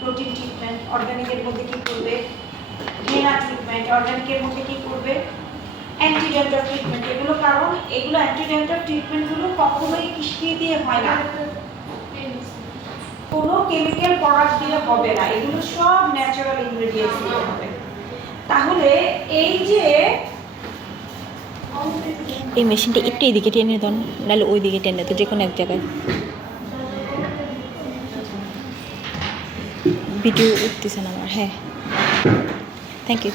Protein treatment, অর্গানিকের মধ্যে কি করবে, হেনা ট্রিটমেন্ট, অর্গানিকের মধ্যে কি করবে, অ্যান্টিডেন্টাল ট্রিটমেন্ট। এগুলো কারণ এগুলো অ্যান্টিডেন্টাল ট্রিটমেন্টগুলো কখনোই কৃষি দিয়ে হয় না, কোনো কেমিক্যাল প্রোডাক্ট দিয়ে হবে না, এগুলো সব ন্যাচারাল ইনগ্রেডিয়েন্টস দিয়ে হবে। তাহলে এই যে এই মেশিনটা একটু এইদিকে টেনে দেন, নাহলে ওই দিকে টেনে তো, যে কোনো এক জায়গায় ভিডিও উঠতেছে না আমার। হ্যাঁ, থ্যাংক ইউ।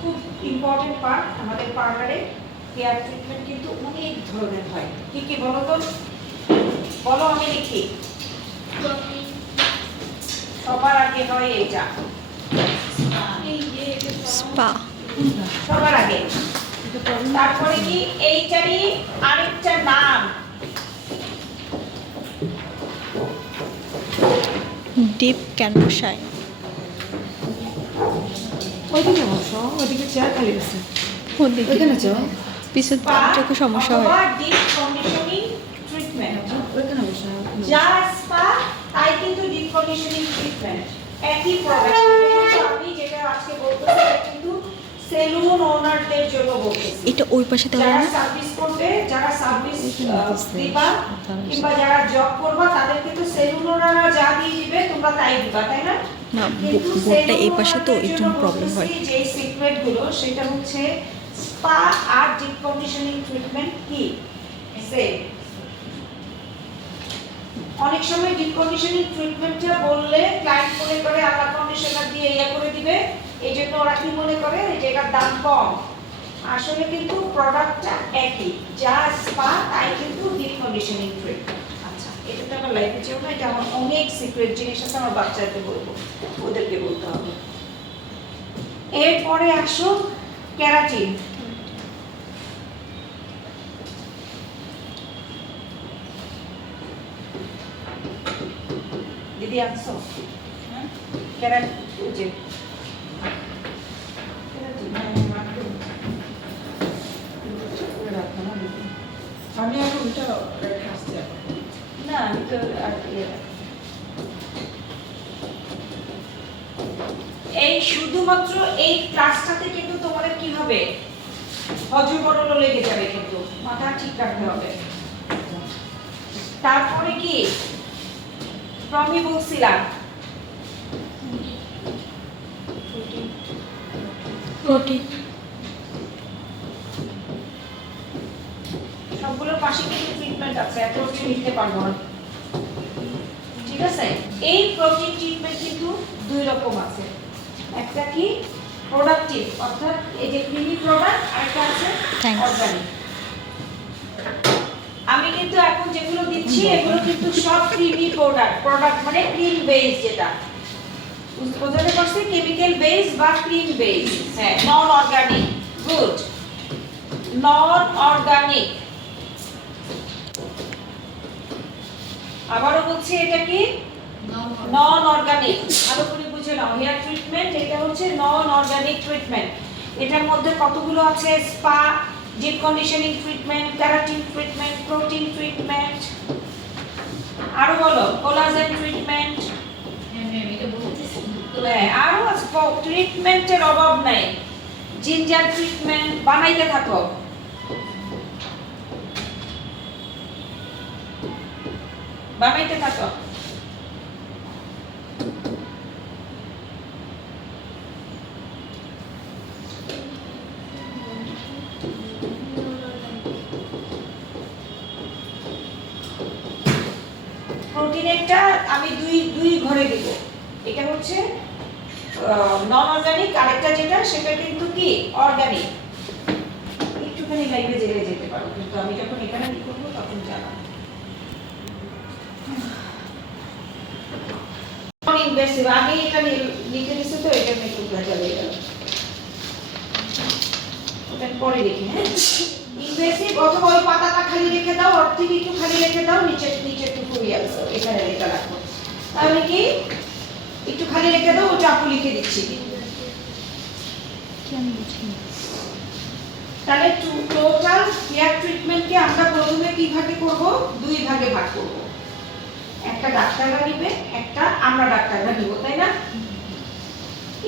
খুব ইম্পর্টেন্ট পার্ট আমাদের পার্লারে হেয়ার ট্রিটমেন্ট কিন্তু অনেক ধরনের হয়। কি কি বলো তো, বলো আমি লিখি। সবার আগে হয় এইটা, স্পা। সবার আগে। তারপরে কি এইটারই আরেকটা নাম, ডিপ ক্যানভাসাই। ওইদিকে বসো, ওইদিকে চেয়ার খালি আছে, ওদিকে ওইখানে যাও, পিছন চোখে সমস্যা হয়। Deep conditioning treatment. ওইখানে বসো। যা স্পা তাই কিন্তু ডিপ কন্ডিশনিং ট্রিটমেন্ট, একই প্রোডাক্ট। আমি যেটা আজকে বলতেছি এটা কিন্তু সেলুন ওনারদের জন্য বলতেছি, এটা ওই পাশে দেওয়া যারা না? সার্ভিস করবে, যারা সার্ভিস দিবা কিংবা যারা জব করবা, তাদের কিন্তু সেলুন ওনাররা যা দিয়ে দিবে তোমরা তাই দিবা, তাই না? না, কিন্তু বোর্ডটা এই পাশে তো, সেলুন এই ওনারদের জন্য জন্য প্রবলেম হয়। বলতেছি যে সিক্রেট গুলো, সেটা হচ্ছে স্পা আর ডিপ কন্ডিশনিং ট্রিটমেন্ট কি সেম। অনেক সময় ডিপ কন্ডিশনিং ট্রিটমেন্টটা বললে ক্লায়েন্ট মনে করে আলাদা কন্ডিশনার দিয়ে ইয়া করে দিবে, এই জন্য ওরা কি মনে করে যে এটার দাম কম। আসলে কিন্তু প্রোডাক্টটা একই, যা স্পা তাই কিন্তু ডিপ কন্ডিশনিং ট্রিটমেন্ট। আচ্ছা, এটা তো আমার লাইফে চেয়েও না, এটা আমার অনেক সিক্রেট জিনিস আছে, আমার বাচ্চাদের বলবো, ওদেরকে বলতে হবে। এরপরে আসো ক্যারাটিন। দিদি আনছো ক্যারাটিন, যে আমি এখন ওইটা রেখে আসছি। না আমি তো আর এই শুধুমাত্র এই ক্লাসটাতে কিন্তু তোমাদের কি হবে, হজমরল লেগে যাবে, কিন্তু মাথা ঠিক রাখতে হবে। তারপরে কি প্রমি বলছিলাম, প্রোটিন। সবগুলোর পাশে কিন্তু ট্রিটমেন্ট আছে, এত কিছু লিখতে পারবো না, ঠিক আছে? এই প্রোটিন ট্রিটমেন্ট কিন্তু দুই রকম আছে, একটা কি প্রোডাক্টিভ, অর্থাৎ এই যে ক্রিমি প্রোডাক্ট, আর একটা আছে Thanks. অর্গানিক। আমি কিন্তু এখন যেগুলো দিচ্ছি এগুলো কিন্তু সব ক্রিমি প্রোডাক্ট মানে ক্রিম বেস, যেটা বোঝাতে পারছি, কেমিক্যাল বেস বা ক্রিম বেস। হ্যাঁ, নন অর্গানিক, গুড, নন অর্গানিক। আবারও বলছি, এটা কি নন অর্গানিক, ভালো করে বুঝে নাও। হেয়ার ট্রিটমেন্ট এটা হচ্ছে নন অর্গানিক ট্রিটমেন্ট। এটার মধ্যে কতগুলো আছে, spa, deep conditioning treatment, keratin treatment, protein treatment, আরো বলো কোলাজেন ট্রিটমেন্ট, আরো আছে, ট্রিটমেন্টের অভাব নাই। জিঞ্জার ট্রিটমেন্ট, বানাইতে থাকো। বানাইতে থাকো। প্রোটিনেরটা আমি দুই ঘরে দিব। এটা হচ্ছে নন অর্গানিক, আরেকটা যেটা সেটা কিন্তু কি অর্গানিক। একটুখানি লাইভে জেগে যেতে পারো, কিন্তু আমি যখন এখানে কি করবো তখন জানা। ইনভেসিভ আগে এটা লিখে দিছে, তো এটা নিয়ে একটু চলে গেল, ওটা পরে দেখি। হ্যাঁ, ইনভেসিভ অথবা ওই পাতাটা খালি রেখে দাও, ওর থেকে একটু খালি রেখে দাও, নিচে একটু ঘুরিয়ে আসো, এখানে এটা রাখো, তাহলে কি একটু খালি রেখে দাও, ওটা আপু লিখে দিচ্ছি। তাহলে টোটাল হেয়ার ট্রিটমেন্টকে আমরা প্রথমে কি ভাগে করব? দুই ভাগে ভাগ করব। একটা ডাক্তাররা নিবে, একটা আমরা ডাক্তাররা নিব, তাই না?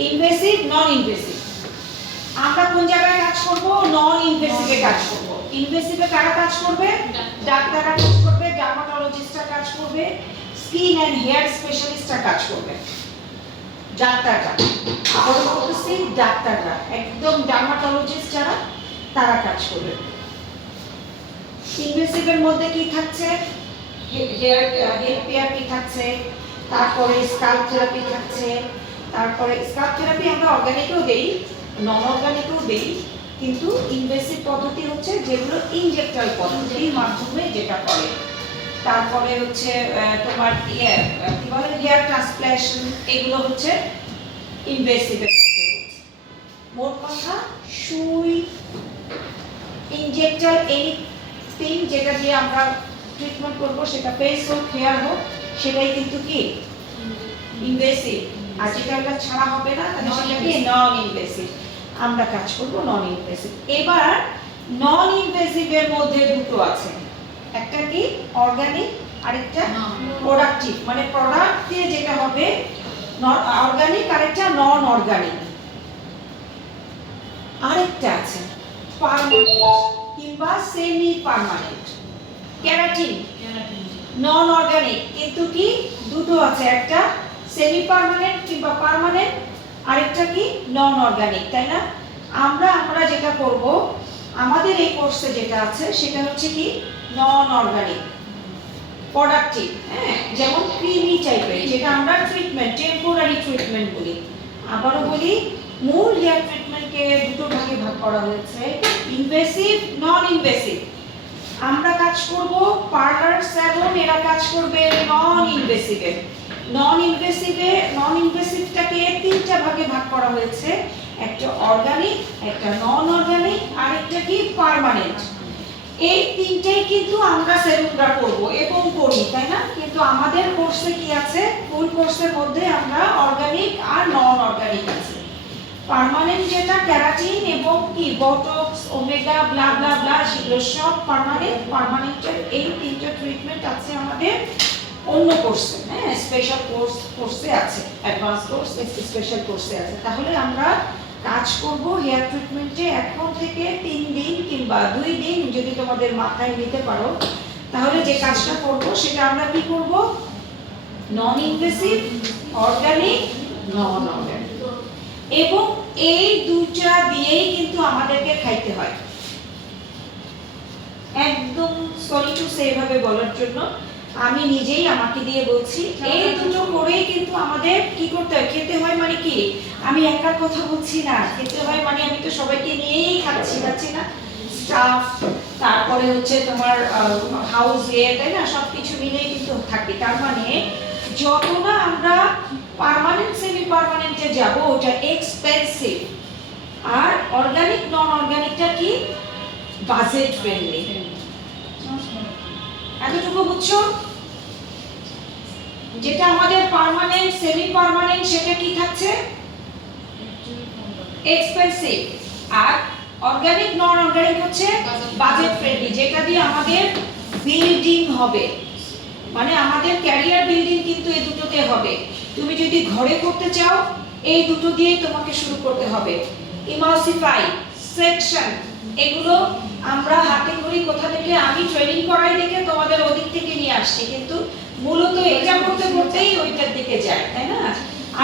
Invasive, non invasive. আমরা কোন জায়গায় কাজ করব? নন ইনভেসিভে কাজ করব। ইনভেসিভে কারা কাজ করবে? ডাক্তাররা কাজ করবে, ডার্মাটোলজিস্টরা কাজ করবে, স্কিন এন্ড হেয়ার স্পেশালিস্টরা কাজ করবে। ডাক্তাররা, আবারও বলতেছি ডাক্তাররা, একদম ডার্মাটোলজিস্ট যারা তারা কাজ করবে। ইনভেসিভের মধ্যে কি থাকছে? হেয়ার থেরাপি থাকছে, তারপরে স্কাল্প থেরাপি থাকছে, তারপরে স্কাল্প থেরাপি আমরা অর্গানিকও দেই, নন অর্গানিকও দেই, কিন্তু ইনভেসিভ পদ্ধতি হচ্ছে যেগুলো ইনজেক্টর পদ্ধতির মাধ্যমে যেটা করে। তারপরে হচ্ছে তোমার কি বলে হেয়ার ট্রান্সপ্ল্যান্টেশন, এগুলো হচ্ছে ইনভেসিভের মধ্যে হচ্ছে। মোট কথা সুই, ইনজেক্টর, এনিথিং যেটা দিয়ে আমরা ট্রিটমেন্ট করব, সেটা ফেস হোক হেয়ার হোক, সেটাই কিন্তু কি ইনভেসিভ। আর যেটা ছাড়া হবে না তাহলে সেটা কি নন ইনভেসিভ। আমরা কাজ করব নন ইনভেসিভ। এবার নন ইনভেসিভের মধ্যে দুটো আছে, একটা কি অর্গানিক, আরেকটা প্রোডাক্টিভ, মানে প্রোডাক্ট দিয়ে যেটা হবে অর্গানিক, আরেকটা নন অর্গানিক। আরেকটা আছে পার্মানেন্ট কিংবা সেমি পার্মানেন্ট। কেরাটিন নন অর্গানিক, কিন্তু কি দুটো আছে, একটা সেমি পার্মানেন্ট কিংবা পার্মানেন্ট, আরেকটা কি নন অর্গানিক, তাই না? আমরা যেটা করব, আমাদের এই কোর্সে যেটা আছে সেটা হচ্ছে কি নন অর্গানিক প্রোডাক্টিভ। হ্যাঁ, যেমন ক্রিমি টাইপের, যেটা আমরা ট্রিটমেন্ট, টেম্পোরারি ট্রিটমেন্ট বলি। আবারও বলি, মূল হেয়ার ট্রিটমেন্টকে দুটো ভাগে ভাগ করা হয়েছে, ইনভেসিভ, নন ইনভেসিভ। আমরা কাজ করব পার্লার, স্যালন, এরা কাজ করবে নন ইনভেসিভে। নন ইনভেসিভটাকে তিনটা ভাগে ভাগ করা হয়েছে, একটা অর্গানিক, একটা নন অর্গানিক, আর একটা কি পার্মানেন্ট। এই তিনটাই কিন্তু আমরা সেলুনরা করব এবং করি, তাই না? কিন্তু আমাদের কোর্সে কি আছে? ফুল কোর্সের মধ্যে আমরা অর্গানিক আর নন অর্গানিক আছে। পার্মানেন্ট যেটা কেরাটিন এবং কি বটক্স, ওমেগা, ব্লা ব্লা ব্লা, সেগুলো সব পার্মানেন্ট। পার্মানেন্টের এই তিনটা ট্রিটমেন্ট আছে আমাদের অন্য কোর্সে, হ্যাঁ, স্পেশাল কোর্সে আছে, অ্যাডভান্স কোর্স, স্পেশাল কোর্সে আছে। তাহলে আমরা কাজ করব হেয়ার ট্রিটমেন্টে এখন থেকে 3 দিন কিংবা 2 দিন, যদি তোমাদের মাথায় নিতে পারো, তাহলে যে কাজটা করব সেটা আমরা কি করব? নন ইনভেসিভ, অর্গানিক, নন অর্গানিক। এবং এই দুইটা দিয়েই কিন্তু আমাদেরকে খাইতে হয়। একদম সরি টু সে ভাবে বলার জন্য আমি নিজেই আমাকে দিয়ে বলছি, এই দুটো করেই কিন্তু আমাদের কি করতে হয়, খেতে হয়। মানে কি, আমি একার কথা বলছি না, খেতে হয় মানে আমি তো সবাইকে নিয়েই খাচ্ছি না, স্টাফ, তারপরে হচ্ছে তোমার হাউস ইয়ে, তাই না, সবকিছু মিলেই কিন্তু থাকবে। তার মানে যত না আমরা পার্মানেন্ট সেমি পার্মানেন্টে যাব, ওটা এক্সপেন্সিভ, আর অর্গানিক নন অর্গানিকটা কি বাজেট ফ্রেন্ডলি। এতটুকু বুঝছো? যেটা আমাদের পার্মানেন্ট সেমি পার্মানেন্ট সেটা কি থাকছে এক্সপেন্সিভ, আর অর্গানিক নন অর্গানিক হচ্ছে বাজেট ফ্রেন্ডলি, যেটা দিয়ে আমাদের বিল্ডিং হবে। মানে আমাদের ক্যারিয়ার বিল্ডিং কিন্তু এই দুটোতে হবে। তুমি যদি ঘরে করতে চাও, এই দুটো দিয়ে তোমাকে শুরু করতে হবে। ইমালসিফাই, সেকশন, এগুলো আমরা হাতে করি কোথা থেকে, আমি ট্রেনিং করাই দেখে তোমাদের ওদিক থেকে নিয়ে আসছি, কিন্তু মূলত এটা করতে করতেই ওইটার দিকে যায়, তাই না?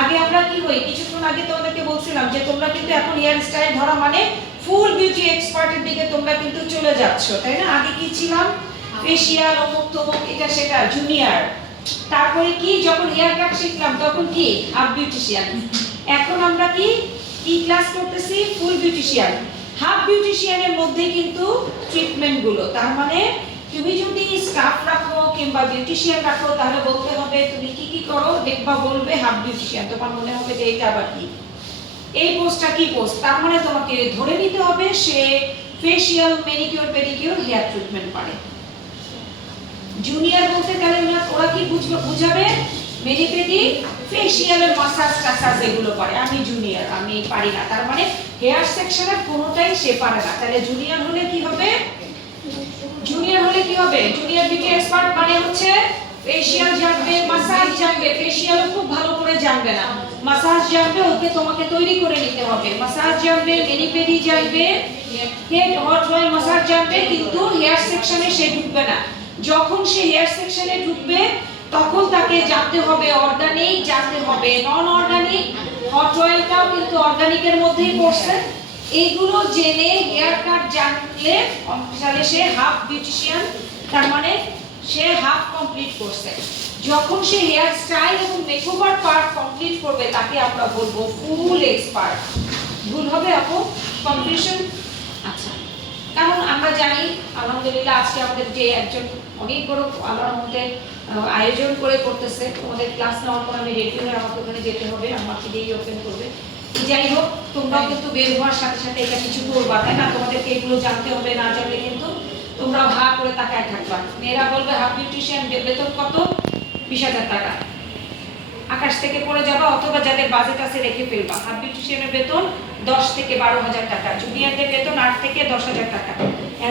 আগে আমরা কি হই, কিছুক্ষণ আগে তোমাদেরকে বলছিলাম যে তোমরা কিন্তু এখন হেয়ার স্টাইল ধরা মানে ফুল বিউটি এক্সপার্টের দিকে তোমরা কিন্তু চলে যাচ্ছ, তাই না? আগে কি ছিলাম, ফেশিয়াল, অমুক তমুক, এটা সেটা, জুনিয়র। তারপরে কি, যখন হেয়ার কাট শিখলাম তখন কি হাফ বিউটিশিয়ান। এখন আমরা কি ক্লাস করতেছি, ফুল বিউটিশিয়ান। হাফ বিউটিশিয়ানের মধ্যে কিন্তু ট্রিটমেন্ট গুলো। তার মানে তুমি যদি স্টাফ রাখো কিংবা বিউটিশিয়ান রাখো, তাহলে বলতে হবে তুমি কি কি করো, দেখবা বলবে হাফ বিউটিশিয়ান, তোমার মনে হবে যে এটা আবার কি, এই পোস্টটা কি পোস্ট। তার মানে তোমাকে ধরে নিতে হবে সে facial, manicure, pedicure, hair treatment পারে। জুনিয়র বলতে গেলে ওরা কি বুঝাবে, মেনিপেডি ফেশিয়ালের মাসাজ টাসাজ এগুলো করে। আমি জুনিয়র, আমি পারি না। তার মানে হেয়ার সেকশনের কোনোটাই সে পারে না। তাহলে জুনিয়র হলে কি হবে? জুনিয়র হলে কি হবে? জুনিয়র বিউটি এক্সপার্ট মানে হচ্ছে ফেশিয়াল জানবে, মাসাজ জানবে। ফেশিয়ালও খুব ভালো করে জানবে না, মাসাজ জানবে, ওকে তোমাকে তৈরি করে নিতে হবে। মাসাজ জানবে, মেনিপেডি জানবে, হেড হট অয়েল মাসাজ জানবে, কিন্তু হেয়ার সেকশনে সে ঢুকবে না। যখন সে হেয়ার সেকশনে ঢুকবে তখন তাকে জানতে হবে অর্গানিক, জানতে হবে নন অর্গানিক। হট অয়েলটাও কিন্তু অর্গানিকের মধ্যেই পড়ছে। এইগুলো জেনে হেয়ার কাট জানলে তাহলে সে হাফ বিউটিশিয়ান, তার মানে সে হাফ কমপ্লিট করছে। যখন সে হেয়ার স্টাইল এবং মেকওভার পার্ট কমপ্লিট করবে তাকে আমরা বলবো ফুল এক্সপার্ট। ভুল হবে আপু? কনফিউশন? আচ্ছা, কারণ আমরা জানি আলহামদুলিল্লাহ আজকে আমাদের যে একজন অনেক বড় আল্লাহর মধ্যে আয়োজন করে করতেছে, তোমাদের ক্লাস নেওয়ার পর আমি রেডি হয়ে আমাকে ওখানে যেতে হবে, আমাকে দিয়েই ওপেন করবে। যাই হোক, তোমরাও কিন্তু বের হওয়ার সাথে সাথে এটা কিছু করবা, তাই না? তোমাদেরকে এগুলো জানতে হবে, না জানলে কিন্তু তোমরা ভাগ করে তাকায় থাকবা। মেয়েরা বলবে হাফ বিউটিশিয়ান বেতন কত? 20,000 টাকা। আকাশ থেকে পড়ে যাবা, অথবা যাদের বাজেট আছে রেখে ফেলবা। হাফ বিউটিশিয়ানের বেতন 10 থেকে 12,000 টাকা, জুনিয়রদের বেতন 8 থেকে 10,000 টাকা।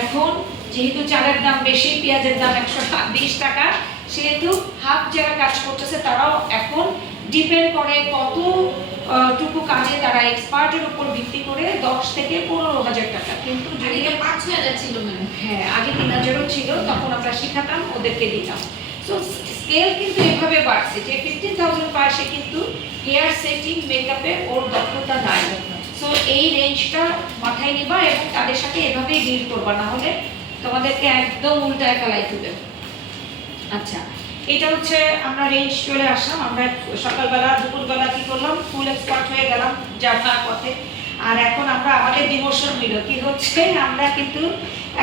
এখন যেহেতু চালের দাম বেশি, পেঁয়াজের দাম 120 টাকা, সেহেতু হাফ যারা কাজ করতেছে তারাও এখন ডিপেন্ড করে কতটুকু কাজে তারা এক্সপার্টের উপর ভিত্তি করে 10 থেকে 15,000 টাকা। কিন্তু যদি 5,000 ছিল মানে, হ্যাঁ, আগে 3,000ও ছিল, তখন আমরা শিখাতাম, ওদেরকে দিতাম। সো স্কেল কিন্তু এভাবে বাড়ছে যে 15,000 পায় সে কিন্তু হেয়ার সেটিং মেকআপে ওর দক্ষতা নাই। সো এই রেঞ্জটা মাথায় নিবা এবং তাদের সাথে এভাবেই ডিল করবা, না হলে তোমাদেরকে একদম উল্টায় ফেলাই দিবে। আচ্ছা, এটা হচ্ছে আমরা রেঞ্জ চলে আসলাম। আমরা সকালবেলা দুপুরবেলা কি করলাম? ফুল এক্সপার্ট হয়ে গেলাম যাওয়ার পথে। আর এখন আমরা আমাদের ডিমোশন হইল কি হচ্ছে, আমরা কিন্তু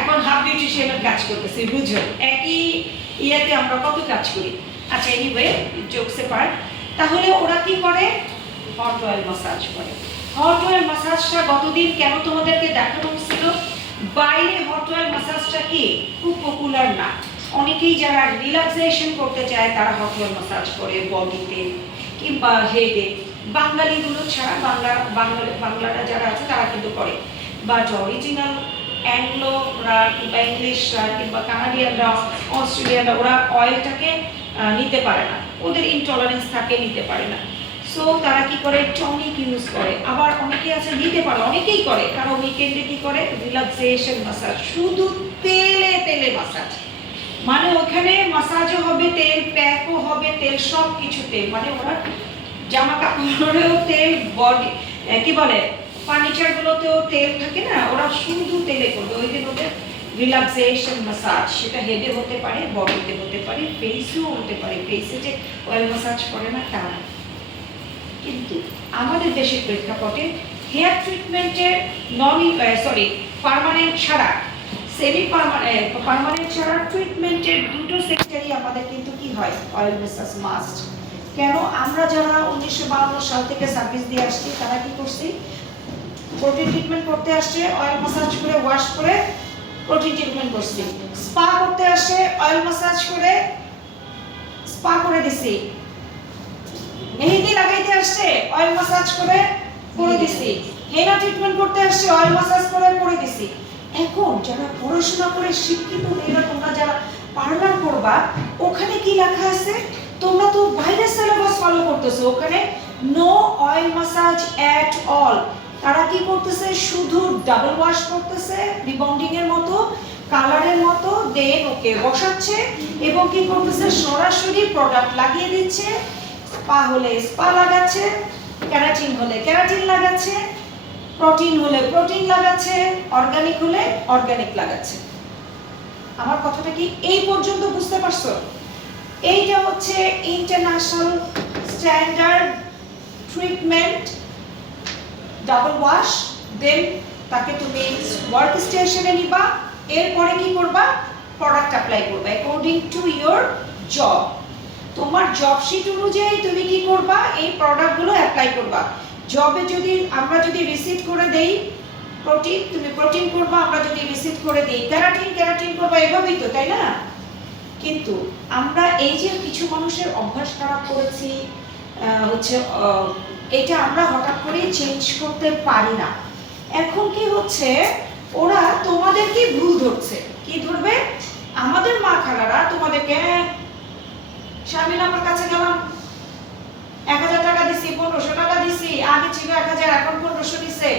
এখন হাফ বিউটিশিয়ানের কাজ করতেছি। বুঝো একই ইয়াতে আমরা কত কাজ করি। আচ্ছা, এনিওয়ে, জোকসে পার্ট। তাহলে ওরা কি করে? হট অয়েল মাসাজ করে। হট অয়েল মাসাজটা গতদিন কেন তোমাদেরকে দেখানো হয়েছিল? বাইরে হট অয়েল মাসাজটা কি খুব পপুলার না। অনেকেই যারা রিল্যাক্সেশন করতে চায় তারা হট অয়েল মাসাজ করে বডিতে কিংবা হেডে। বাঙালিগুলো ছাড়া বাংলারা যারা আছে তারা কিন্তু করে। বাট অরিজিনাল অ্যাংলোরা কিংবা ইংলিশরা কিংবা কানাডিয়ানরা, অস্ট্রেলিয়ানরা ওরা অয়েলটাকে নিতে পারে না, ওদের ইনটলারেন্স থাকে, নিতে পারে না। সো তারা কি করে? টনিক ইউজ করে। আবার অনেকে আছে নিতে পারে, অনেকেই করে, কারণ উইকেন্ডে কি করে? রিল্যাক্সেশন মাসাজ, শুধু তেলে তেলে মাসাজ। মানে ওখানে মাসাজও হবে তেল, প্যাকও হবে তেল, সব কিছু তেল। মানে ওরা জামা কাপড়েও তেল, বডি কি বলে ফার্নিচারগুলোতেও তেল থাকে না, ওরা শুধু তেলে করবে। ওই দিন ওদের রিল্যাক্সেশন মাসাজ, সেটা হেডে হতে পারে, বডিতে হতে পারে, ফেসেও হতে পারে। ফেসে যে অয়েল মাসাজ করে না তা না। কিন্তু আমাদের দেশের প্রেক্ষাপটে হেয়ার ট্রিটমেন্টের পার্মানেন্ট ছাড়া, সেমি পার্মানেন্ট ছাড়া ট্রিটমেন্টের দুটো সেক্টরই আমাদের কিন্তু কি হয়? Oil massage must. কেন? আমরা যারা 1952 সাল থেকে সার্ভিস দিয়ে আসছি তারা কি করছি? প্রোটিন ট্রিটমেন্ট করতে আসছে, অয়েল মাসাজ করে ওয়াশ করে প্রোটিন ট্রিটমেন্ট করছি। স্পা করতে আসে, অয়েল মাসাজ করে স্পা করে দিছি। মেহেদি লাগাইতে আসছে, অয়েল মাসাজ করে দিছি। হেনা ট্রিটমেন্ট করতে আসছে, অয়েল মাসাজ করে দিছি। এখন যারা পড়াশোনা করে শিক্ষিত মেয়েরা, তোমরা যারা পার্লার করবা, ওখানে কি লেখা আছে? তোমরা তো বাইরের সিলেবাস ফলো করতেছো, ওখানে no oil massage at all. তারা কি করতেছে? শুধু ডাবল ওয়াশ করতেছে, রিবন্ডিং এর মতো, কালারের মতো, দেন ওকে বসাচ্ছে এবং কি করতেছে? সরাসরি প্রোডাক্ট লাগিয়ে দিচ্ছে। স্পা হলে স্পা লাগাচ্ছে, ক্যারাটিন হলে ক্যারাটিন লাগাচ্ছে, প্রোটিন হলে প্রোটিন লাগাচ্ছে, অর্গানিক হলে অর্গানিক লাগাচ্ছে। আমার কথাটা কি এই পর্যন্ত বুঝতে পারছো? এইটা হচ্ছে international standard treatment. Double wash, then তাকে তুমি ওয়ার্ক স্টেশনে নিবা, এরপরে কি করবা? প্রোডাক্ট অ্যাপ্লাই করবা অ্যাকর্ডিং টু ইওর জব। তোমার জব শিট অনুযায়ী তুমি কি করবা? এই প্রোডাক্টগুলো অ্যাপ্লাই করবা। জবে যদি আমরা রিসিভ করে দেই প্রোটিন, তুমি প্রোটিন করবা। আমরা যদি রিসিভ করে দেই ক্যারাটিন করবা। এভাবেই তো, তাই না? কিন্তু আমরা এই যে কিছু মানুষের অভ্যাস খারাপ করেছি হচ্ছে এটা আমরা হঠাৎ করেই চেঞ্জ করতে পারি না। এখন কি হচ্ছে, ওরা তোমাদেরকে ভুল ধরছে। কি ধরবে? আমাদের মা খালারা তোমাদেরকে, শামিল আমার কাছে গেলাম 1000 টাকা দিছি, 1500 টাকা দিছি, আগে ছিল 1000 এখন 1500 দিছে,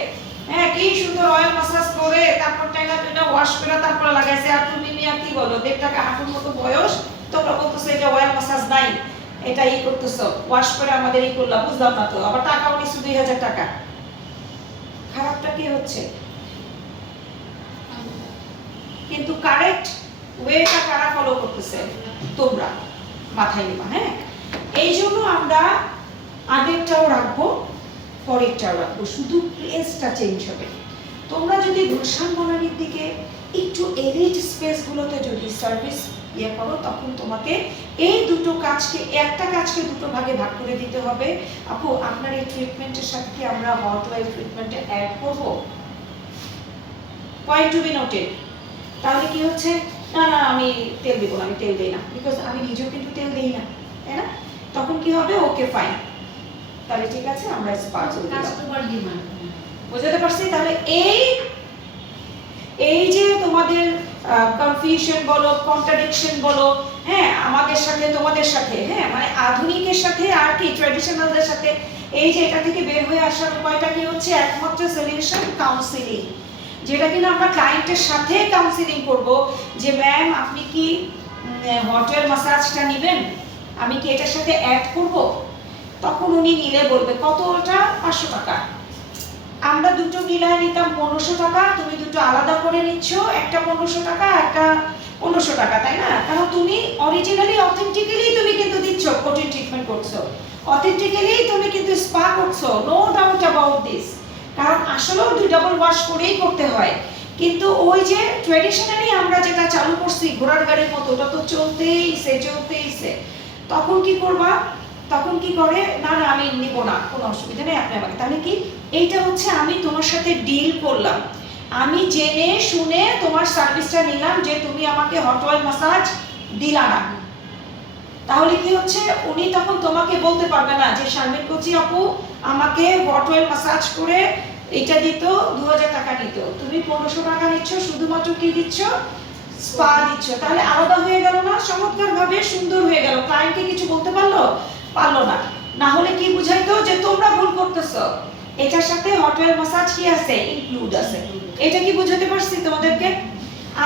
হ্যাঁ কি সুন্দর অয়েল মাসাজ করে তারপর টাইনা টুইনা ওয়াশ করে তারপর লাগাইছে, আর তুমি মিয়া কি বলো 1.5 টাকা হাঁটুর মতো বয়স, তোমরা বলতেছো এটা অয়েল মাসাজ নাই, এটা ই করতেছো ওয়াশ করে আমাদের ই করলা, বুঝলাম না তো, আবার টাকাও নিছো 2000 টাকা। খারাপটা কি হচ্ছে? কিন্তু কারেক্ট ওয়েটা কারা ফলো করতেছে? তোমরা মাথায় নিবা। হ্যাঁ, এই জন্য আমরা আগেরটাও রাখবো, পরেরটাও রাখবো, শুধু প্লেসটা চেঞ্জ হবে। তোমরা যদি গুলশান বনানীর দিকে একটু এরিড স্পেসগুলোতে যদি সার্ভিস ইয়ে করো, তখন তোমাকে এই দুটো কাজকে, একটা কাজকে দুটো ভাগে ভাগ করে দিতে হবে। আপু আপনার এই ট্রিটমেন্টের সাথে কি আমরা হট ওয়েল ট্রিটমেন্টে অ্যাড করবো? Point to be noted. তাহলে কি হচ্ছে, না না আমি তেল দিব না, আমি তেল দিই না, বিকজ আমি নিজেও কিন্তু তেল দিই না, তাই না? তখন কি হবে, ওকে ফাইন, তাহলে ঠিক আছে আমরা স্পা করে দিলাম। Customer demand. বুঝতে পারছি? তাহলে এই যে তোমাদের কনফিউশন বলো, কন্ট্রাডিকশন বলো, হ্যাঁ আমাদের সাথে তোমাদের সাথে, হ্যাঁ মানে আধুনিকের সাথে আর কি ট্র্যাডিশনালদের সাথে, এই যে এটা থেকে বের হয়ে আসার উপায়টা কি হচ্ছে, একমাত্র সলিউশন কাউন্সিলিং। যেটা কিনা আমরা ক্লায়েন্টের সাথে কাউন্সিলিং করব, যে ম্যাম আপনি কি হট অয়েল মাসাজটা নেবেন, আমি কি এটার সাথে অ্যাড করব? তখন উনি নিলে বলবে কতটা, 500 টাকা। আমরা দুটো মিলায় নিতাম 1500 টাকা, তুমি দুটো আলাদা করে নিচ্ছ, একটা 1500 টাকা, একটা 1500 টাকা, তাই না? কারণ তুমি অরিজিনালি অথেন্টিক্যালি তুমি কিন্তু দিচ্ছ, প্রোটিন ট্রিটমেন্ট করছো, অথেন্টিক্যালি তুমি কিন্তু স্পা করছো, নো ডাউট অ্যাবাউট দিস। কারণ আসলেও 2 ডাবল ওয়াশ করেই করতে হয়, কিন্তু ওই যে ট্র্যাডিশনালি আমরা যেটা চালু করছি ঘোড়ার গাড়ির মতো, ওটা তো চলতেইছে। তখন কি করবা? তখন কি করে, না না আমি নিব না, কোনো অসুবিধা নেই, আপনি আমাকে, তাহলে কি এইটা হচ্ছে আমি তোমার সাথে ডিল করলাম, আমি জেনে শুনে তোমার সার্ভিসটা নিলাম, যে তুমি আমাকে হট অয়েল মাসাজ দিলা না। তাহলে কি হচ্ছে, উনি তখন তোমাকে বলতে পারবে না যে শারমিন কোচি আপু আমাকে হট অয়েল মাসাজ করে এটা দিত 2000 টাকা নিত, তুমি 1500 টাকা নিচ্ছ, শুধুমাত্র কি দিচ্ছ, স্পা দিচ্ছ। তাহলে আলাদা হয়ে গেল না, চমৎকার ভাবে সুন্দর হয়ে গেল। ক্লায়েন্টকে কিছু বলতে পারলো না। না হলে কি বুঝাইতো, যে তোমরা ভুল করতেছো, এটার সাথে হট অয়েল মাসাজ কি আছে, ইনক্লুড আছে। এটা কি বুঝাতে পারছি তোমাদেরকে?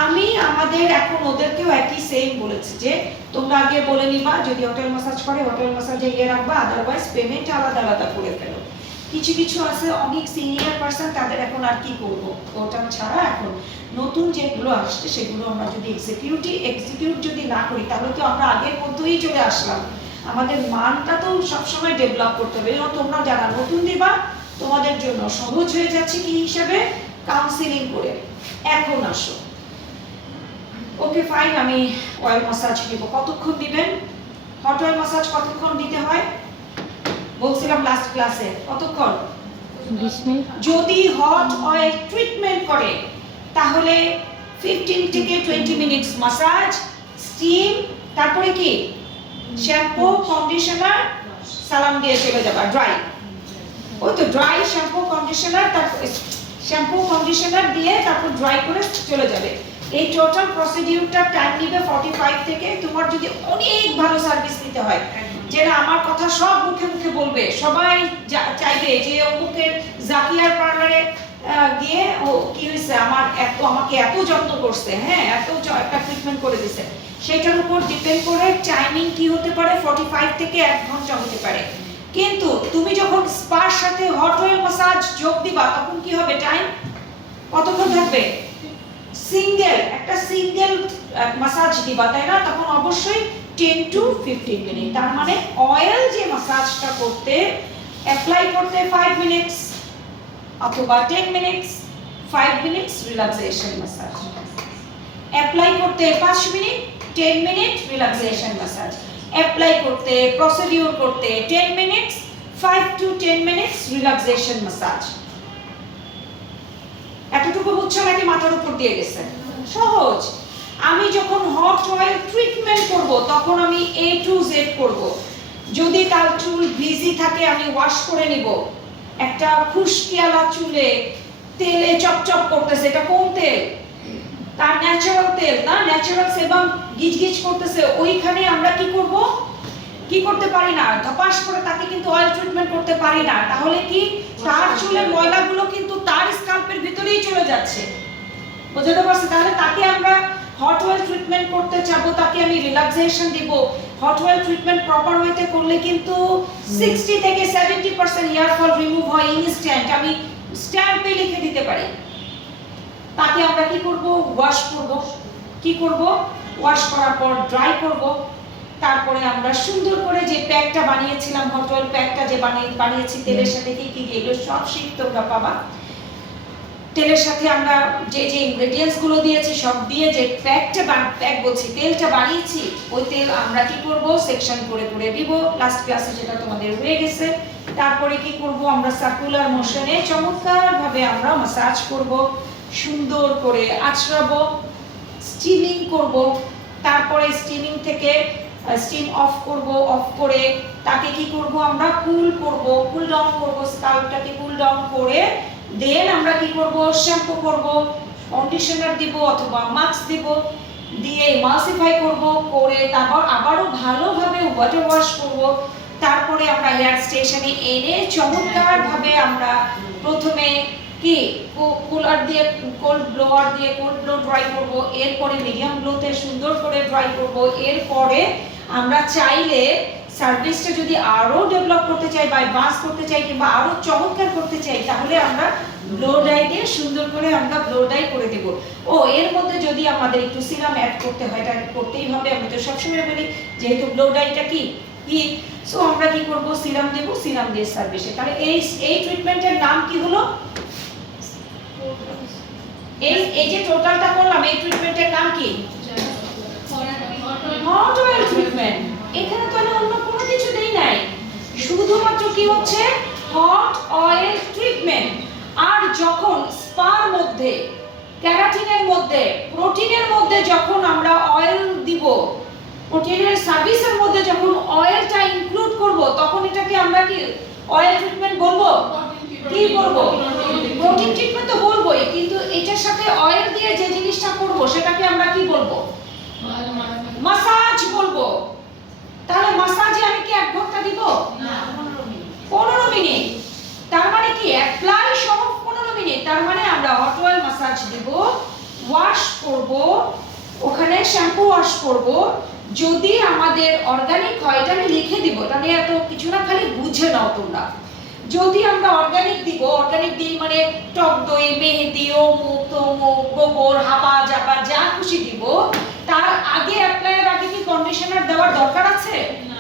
আমি আমাদের এখন ওদেরকেও একই সেম বলেছি, যে তোমরা আগে বলে নিবা যদি হট অয়েল মাসাজ করে, হট অয়েল মাসাজে ইয়ে রাখবা, আদারওয়াইজ পেমেন্ট আলাদা আলাদা করে ফেলো। কিছু আছে অনেক সিনিয়র পারসন, তাদের এখন আর কি করব, ওটা ছাড়া এখন নতুন যেগুলো আসছে সেগুলো আমরা যদি এক্সিকিউট যদি না করি, তাহলে তো আমরা আগের মতোই চলে আসলাম। আমাদের মানটা তো সবসময় ডেভেলপ করতে হবে। তোমরা যারা নতুন দিবা, তোমাদের জন্য সহজ হয়ে যাচ্ছে কি হিসাবে, কাউন্সিলিং করে। এখন আসো, ওকে ফাইন, আমি অয়েল মাসাজ দিব। কতক্ষণ দিবেন? হট অয়েল মাসাজ কতক্ষণ দিতে হয় বলছিলাম লাস্ট ক্লাসে, কতক্ষণ? 20 মিনিট। যদি হট অয়েল ট্রিটমেন্ট করে তাহলে 15 থেকে 20 মিনিটস মাসাজ, স্টিম, তারপরে কি শ্যাম্পু, কন্ডিশনার, সালাম দিয়ে চলে যাবা। ড্রাই, ওই তো ড্রাই শ্যাম্পু কন্ডিশনার, তারপর শ্যাম্পু কন্ডিশনার দিয়ে তারপর ড্রাই করে চলে যাবে। এই টোটাল প্রসিডিউরটা টাইম নিবে 45 থেকে। তোমার যদি অনেক ভালো সার্ভিস নিতে হয়, যেটা আমার কথা সব মুখে মুখে বলবে, সবাই চাইবে যে অমুকের জাকিয়ার পার্লারে গিয়ে ও কি হয়েছে, আমাকে এত যত্ন করছে, হ্যাঁ এত একটা ট্রিটমেন্ট করে দিছে, সেটার উপর ডিপেন্ড করে টাইমিং কি হতে পারে, 45 থেকে 1 ঘন্টা হতে পারে। কিন্তু তুমি যখন স্পার সাথে হট অয়েল মাসাজ যোগ দিবা, তখন কি হবে, টাইম কতক্ষণ থাকবে? একটা সিঙ্গেল মাসাজ দিবা, তাই না? তখন অবশ্যই 10 to 15 মিনিট। তার মানে অয়েল যে মাসাজটা করতে অ্যাপ্লাই করতে 5 মিনিটস অথবা 10 minutes, 5 minutes relaxation massage. Apply করতে 5 minute, 10 minute relaxation massage. Apply করতে, প্রসিডিউর করতে 10 minutes, 5 to 10 minutes relaxation massage. এতটুকু বুঝছো নাকি মাথার উপর দিয়ে গেছে? সহজ। আমি যখন হট অয়েল ট্রিটমেন্ট করব তখন আমি A to Z করব। যদি তার চুল ভিজি থাকে আমি ওয়াশ করে নিব। একটা খুশকিওয়ালা চুলে তেলে চপচপ করতেছে, এটা কোন তেল? তার ন্যাচারাল তেল না, ন্যাচারাল সেবাম গিজগিজ করতেছে, ওইখানে আমরা কি করব? কি করতে পারি না, ধপাস করে তাকে কিন্তু অয়েল ট্রিটমেন্ট করতে পারি না। তাহলে কি তার চুলের ময়লাগুলো কিন্তু তার স্কাল্পের ভিতরেই চলে যাচ্ছে। বুঝতে পারছি? তাহলে তাকে আমরা হট অয়েল ট্রিটমেন্ট করতে চাবো, তাকে আমি রিল্যাক্সেশন দিব। হট অয়েল ট্রিটমেন্ট প্রপার ওয়েতে করলে কিন্তু 60 থেকে 70% হেয়ার ফল রিমুভ হয় ইনস্ট্যান্ট। আমি স্ট্যাম্পে লিখে দিতে পারি। তাকে আমরা কি করব? ওয়াশ করব। কি করব? ওয়াশ করার পর ড্রাই করব। তারপরে আমরা সুন্দর করে যে প্যাকটা বানিয়েছিলাম, হট অয়েল প্যাকটা যে বানিয়েছি তেলের সাথে কি কি এগুলো সব শীত তোমরা পাবা। তেলের সাথে আমরা যে যে ইনগ্রেডিয়েন্টস গুলো দিয়েছি সব দিয়ে যে প্যাক বলছি তেলটা বানিয়েছি, ওই তেল আমরা কি করব? সেকশন করে করে দিব। লাস্ট ক্লাসে যেটা তোমাদের হয়ে গেছে। তারপরে কি করব? আমরা সার্কুলার মোশনে চমৎকারভাবে আমরা ম্যাসাজ করব, সুন্দর করে আঁচড়াবো, স্টিমিং করব। তারপরে স্টিমিং থেকে স্টিম অফ করব, অফ করে তাকে কি করব? আমরা কুল করব, কুল ডাউন করব, স্কাল্পটাকে কুল ডাউন করে দেন আমরা কি করব? শ্যাম্পু করব, কন্ডিশনার দিব অথবা মাস্ক দিব, দিয়ে এমালসিফাই করব, করে তারপর আবারও ভালোভাবে ওয়াটার ওয়াশ করব। তারপরে আমরা হেয়ার স্টেশনে এনে চমৎকারভাবে আমরা প্রথমে কি কুলার দিয়ে কোল্ড ব্লোয়ার দিয়ে কোল্ড ব্লো ড্রাই করব, এরপরে মিডিয়াম ব্লোতে সুন্দর করে ড্রাই করব। এরপরে আমরা চাইলে সার্ভিসটা যদি আরো ডেভেলপ করতে চাই বা অ্যাডভান্স করতে চাই কিংবা আরো চমৎকার করতে চাই তাহলে আমরা ব্লো ডাই দিয়ে সুন্দর করে আমরা ব্লো ডাই করে দেব। ও এর মধ্যে যদি আমাদের একটু সিরাম অ্যাড করতে হয় এটা করতেই হবে। আমি তো সবসময় বলি যেহেতু ব্লো ডাইটা কি সো আমরা কি করব? সিরাম দেব, সিরাম দিয়ে সার্ভিসে। তাহলে এই ট্রিটমেন্টের নাম কি হলো? এই যে টোটালটা করলাম এই ট্রিটমেন্টের নাম কি? Hot oil treatment. এখানে তো আমি অন্য কোনো কিছু দেই নাই, শুধুমাত্র কি হচ্ছে? Hot oil treatment. আর যখন স্পার মধ্যে, ক্যারাটিনের মধ্যে, প্রোটিনের মধ্যে যখন আমরা অয়েল দিব, প্রোটিনের সার্ভিসের মধ্যে যখন অয়েলটা ইনক্লুড করব তখন এটাকে আমরা কি অয়েল ট্রিটমেন্ট বলবো? কি বলবো? প্রোটিন ট্রিটমেন্ট তো বলবোই, কিন্তু এটার সাথে অয়েল দিয়ে যে জিনিসটা করব সেটাকে আমরা কি বলবো? মাসাজ বলবো। তাহলে মাসাজে আমি কি 1 ঘন্টা দিব? না, 15 মিনিট। তার মানে কি অ্যাপ্লাই সহ 15 মিনিট। তার মানে আমরা হট অয়েল মাসাজ দেব, ওয়াশ করব, ওখানে শ্যাম্পু ওয়াশ করব। যদি আমাদের অর্গানিক হয় এটা আমি লিখে দিব, তাহলে এত কিছু না, খালি বুঝে নাও তোমরা। যদি আমরা অর্গানিক দিব, অর্গানিক দিই মানে টক দই, মেহেদি, অমুক তমুক, গোবর, হাবা জাবা যা খুশি দিব, তার আগে অ্যাপ্লাইয়ের আগে কি কন্ডিশনার দেওয়ার দরকার আছে? না,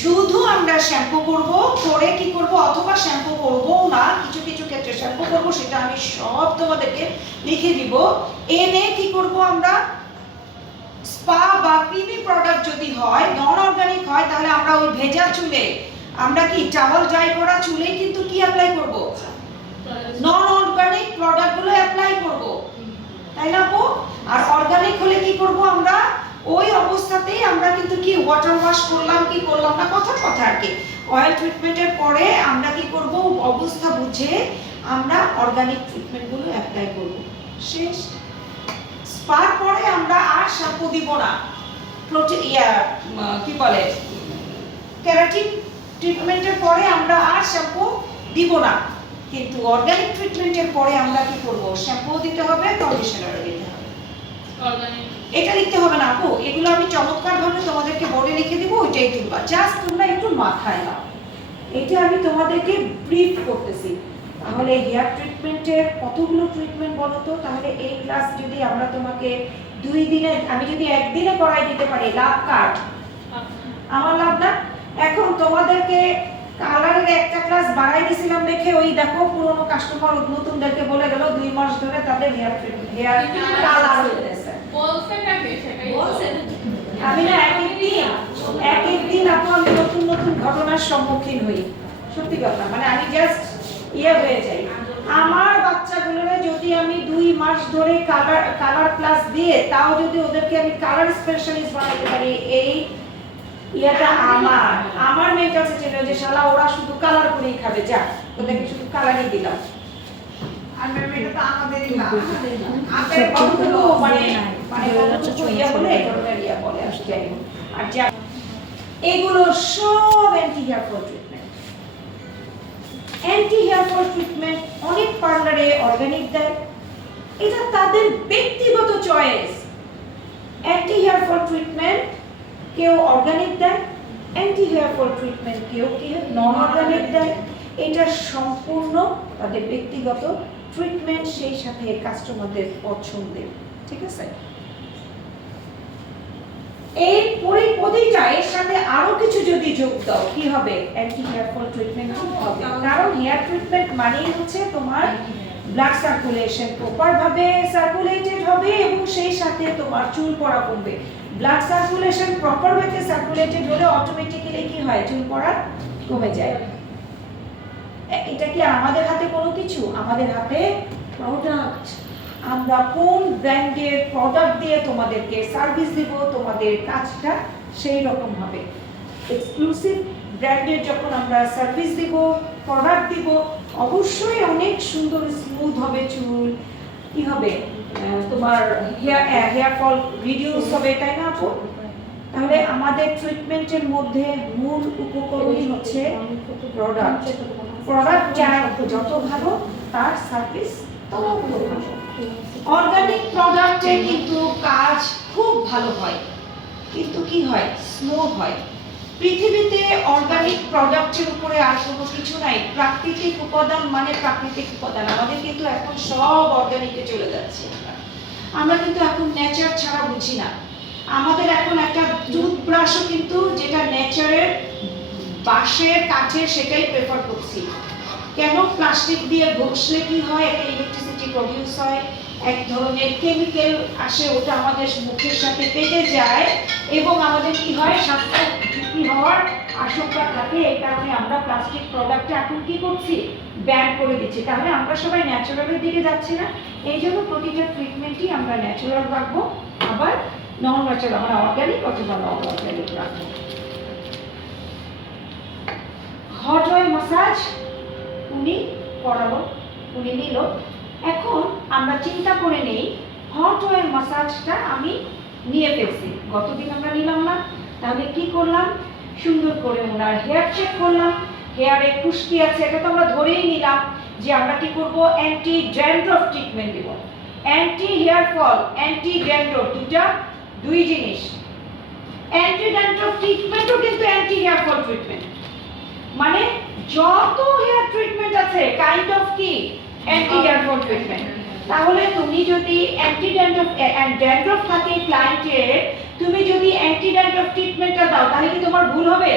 শুধু আমরা শ্যাম্পু করব, করে কি করব? অথবা শ্যাম্পু করব না, কিছু কিছু ক্ষেত্রে শ্যাম্পু করব, সেটা আমি সব তোমাদেরকে লিখে দিব। এনে কি করব? আমরা স্পা বা ক্রিমি প্রোডাক্ট যদি হয়, নন অর্গানিক হয়, তাহলে আমরা ওই ভেজা চুলে আমরা কি টাওয়াল ড্রাই করা চুলে কিন্তু কি অ্যাপ্লাই করব? নন অর্গানিক প্রোডাক্টগুলো অ্যাপ্লাই করব, তাই না আপু? আর অর্গানিক হলে কি করব? আমরা ওই অবস্থাতেই আমরা কিন্তু কি ওয়াটার ওয়াশ করলাম কি করলাম না, কথা আর কি। অয়েল ট্রিটমেন্টের পরে আমরা কি করব? অবস্থা বুঝে আমরা অর্গানিক ট্রিটমেন্টগুলো অ্যাপ্লাই করব। শেষ। স্পার পরে আমরা আর শ্যাম্পু দিব না। কি বলে, কেরাটিন ট্রিটমেন্টের পরে আমরা আর শ্যাম্পু দিব না, কিন্তু অর্গানিক ট্রিটমেন্টের পরে আমরা কি করব? শ্যাম্পু দিতে হবে, কন্ডিশনার দিতে হবে। এটা লিখতে হবে না আপু, এগুলো আমি চমৎকারভাবে তোমাদেরকে বোর্ডে লিখে দিব, ওইটাই তুলবা। জাস্ট তোমরা একটু মাথায় নাও, এটা আমি তোমাদেরকে ব্রিফ করতেছি। তাহলে হেয়ার ট্রিটমেন্টের কতগুলো ট্রিটমেন্ট বলো তো? তাহলে এই ক্লাস যদি আমরা তোমাকে 2 দিনে, আমি যদি 1 দিনে করাই দিতে পারি, লাভ কার? আমার লাভ না? এখন তোমাদেরকে কালারের একটা ক্লাস বাড়াই দিয়েছিলাম দেখে ওই দেখো পুরনো কাস্টমার নতুনদেরকে বলে গেল 2 মাস ধরে তাদের হেয়ার কালার হয়ে গেছে। আমি না এক এক দিন আপু আমি নতুন নতুন ঘটনার সম্মুখীন হই, সত্যি কথা। মানে আমি জাস্ট হয়ে যাই। আমার বাচ্চাগুলোরে যদি আমি 2 মাস ধরে কালার ক্লাস দিয়ে তাও যদি ওদেরকে আমি কালার স্পেশালিস্ট বানাতে পারি, এই ইয়াটা আমার মেন্টাল ছিল যে শালা ওরা শুধু কালার করেই খাবে, যা ওদেরকে শুধু কালারই দিলাম। আর ম্যাম এটা তো আমাদেরই না, আমাদের কতগুলো মানে কতগুলো ইয়া বলে এই ধরনের ইয়া বলে আসলে। আর যা এগুলো সব anti hair fall treatment. Anti hair fall treatment অনেক পার্লারে অর্গানিক দেয়, এটা তাদের ব্যক্তিগত choice. Anti hair fall treatment কেউ অর্গানিক দেয়, অ্যান্টি হেয়ার ফল ট্রিটমেন্ট কেউ নন অর্গানিক দেয়, এটা সম্পূর্ণ তাদের ব্যক্তিগত ট্রিটমেন্ট, সেই সাথে কাস্টমারদের পছন্দের। ঠিক আছে, এই প্রতিটা এর সাথে আরো কিছু যদি যোগ দাও কি হবে, অ্যান্টি হেয়ার ফল ট্রিটমেন্ট হবে। কারণ হেয়ার ট্রিটমেন্ট মানেই হচ্ছে তোমার ব্লাড সার্কুলেশন প্রপার ভাবে সার্কুলেটেড হবে এবং সেই সাথে তোমার চুল পড়া কমবে। ব্লাড সার্কুলেশন প্রপার ওয়েতে সার্কুলেটেড হলে অটোমেটিক্যালি কি হয়, চুল পড়া কমে যায়। এটা কি আমাদের হাতে কোনো কিছু? আমাদের হাতে প্রোডাক্ট। আমরা কোন ব্র্যান্ডের প্রোডাক্ট দিয়ে তোমাদেরকে সার্ভিস দিব, তোমাদের কাজটা সেই রকম হবে। এক্সক্লুসিভ ব্র্যান্ডের যখন আমরা সার্ভিস দিব, প্রোডাক্ট দিব, অবশ্যই অনেক সুন্দর স্মুথ হবে চুল, কি হবে তোমার হেয়ার ফল রিডিউস হবে, তাই না আপু? তাহলে আমাদের ট্রিটমেন্টের মধ্যে মূল উপকরণই হচ্ছে প্রোডাক্ট। প্রোডাক্ট যত ভালো তার সার্ভিস তত ভালো। অর্গানিক প্রোডাক্টে কিন্তু কাজ খুব ভালো হয়, কিন্তু কি হয়, স্লো হয়। পৃথিবীতে অর্গানিক প্রোডাক্টের উপরে আর কোনো কিছু নাই। প্রাকৃতিক উপাদান মানে প্রাকৃতিক উপাদান, আমাদের কিন্তু এখন সব অর্গানিকে চলে যাচ্ছে। আমরা কিন্তু এখন নেচার ছাড়া বুঝি না। আমাদের এখন একটা টুথব্রাশও কিন্তু যেটা নেচারের বাঁশের কাঠের সেটাই প্রেফার করছি। কেন? প্লাস্টিক দিয়ে ঘষলে কি হয়, একটা ইলেকট্রিসিটি প্রডিউস হয়, এক ধরনের কেমিক্যাল আসে, ওটা আমাদের মুখের সাথে পেটে যায় এবং আমাদের কি হয়, স্বাস্থ্য ঝুঁকি হওয়ার আশঙ্কা থাকে। এই কারণে আমরা প্লাস্টিক প্রোডাক্টটা এখন কি করছি, ব্যান করে দিচ্ছি। তাহলে আমরা সবাই ন্যাচারালের দিকে যাচ্ছি না। এই জন্য প্রতিটা ট্রিটমেন্টই আমরা ন্যাচারাল রাখবো, আবার নন ন্যাচারাল আমরা অর্গানিক অথবা নন অর্গানিক রাখবো। হট অয়েল মাসাজ উনি করালো, উনি নিল। এখন আমরা চিন্তা করে নেই, হট অয়েল মাসাজটা আমি নিয়ে ফেলছি, গতদিন আমরা নিলাম না, তাহলে কি করলাম, সুন্দর করে ওনার হেয়ার চেক করলাম, হেয়ারে খুশকি আছে, এটা তো আমরা ধরেই নিলাম যে আমরা কি করব, অ্যান্টি ড্যান্ড্রফ ট্রিটমেন্ট দেব। Anti hair fall, anti dandruff দুই জিনিস। অ্যান্টি ড্যান্ড্রফ ট্রিটমেন্টও কিন্তু অ্যান্টি হেয়ার ফল ট্রিটমেন্ট, মানে যত হেয়ার ট্রিটমেন্ট আছে কাইন্ড অফ কি অ্যান্টি হেয়ার ফল ট্রিটমেন্ট। তাহলে তুমি যদি অ্যান্টি ড্যান্ড্রফ থাকে ক্লায়েন্টের, তুমি যদি অ্যান্টি ড্যান্ড্রফ ট্রিটমেন্টটা দাও তাহলে কি তোমার ভুল হবে?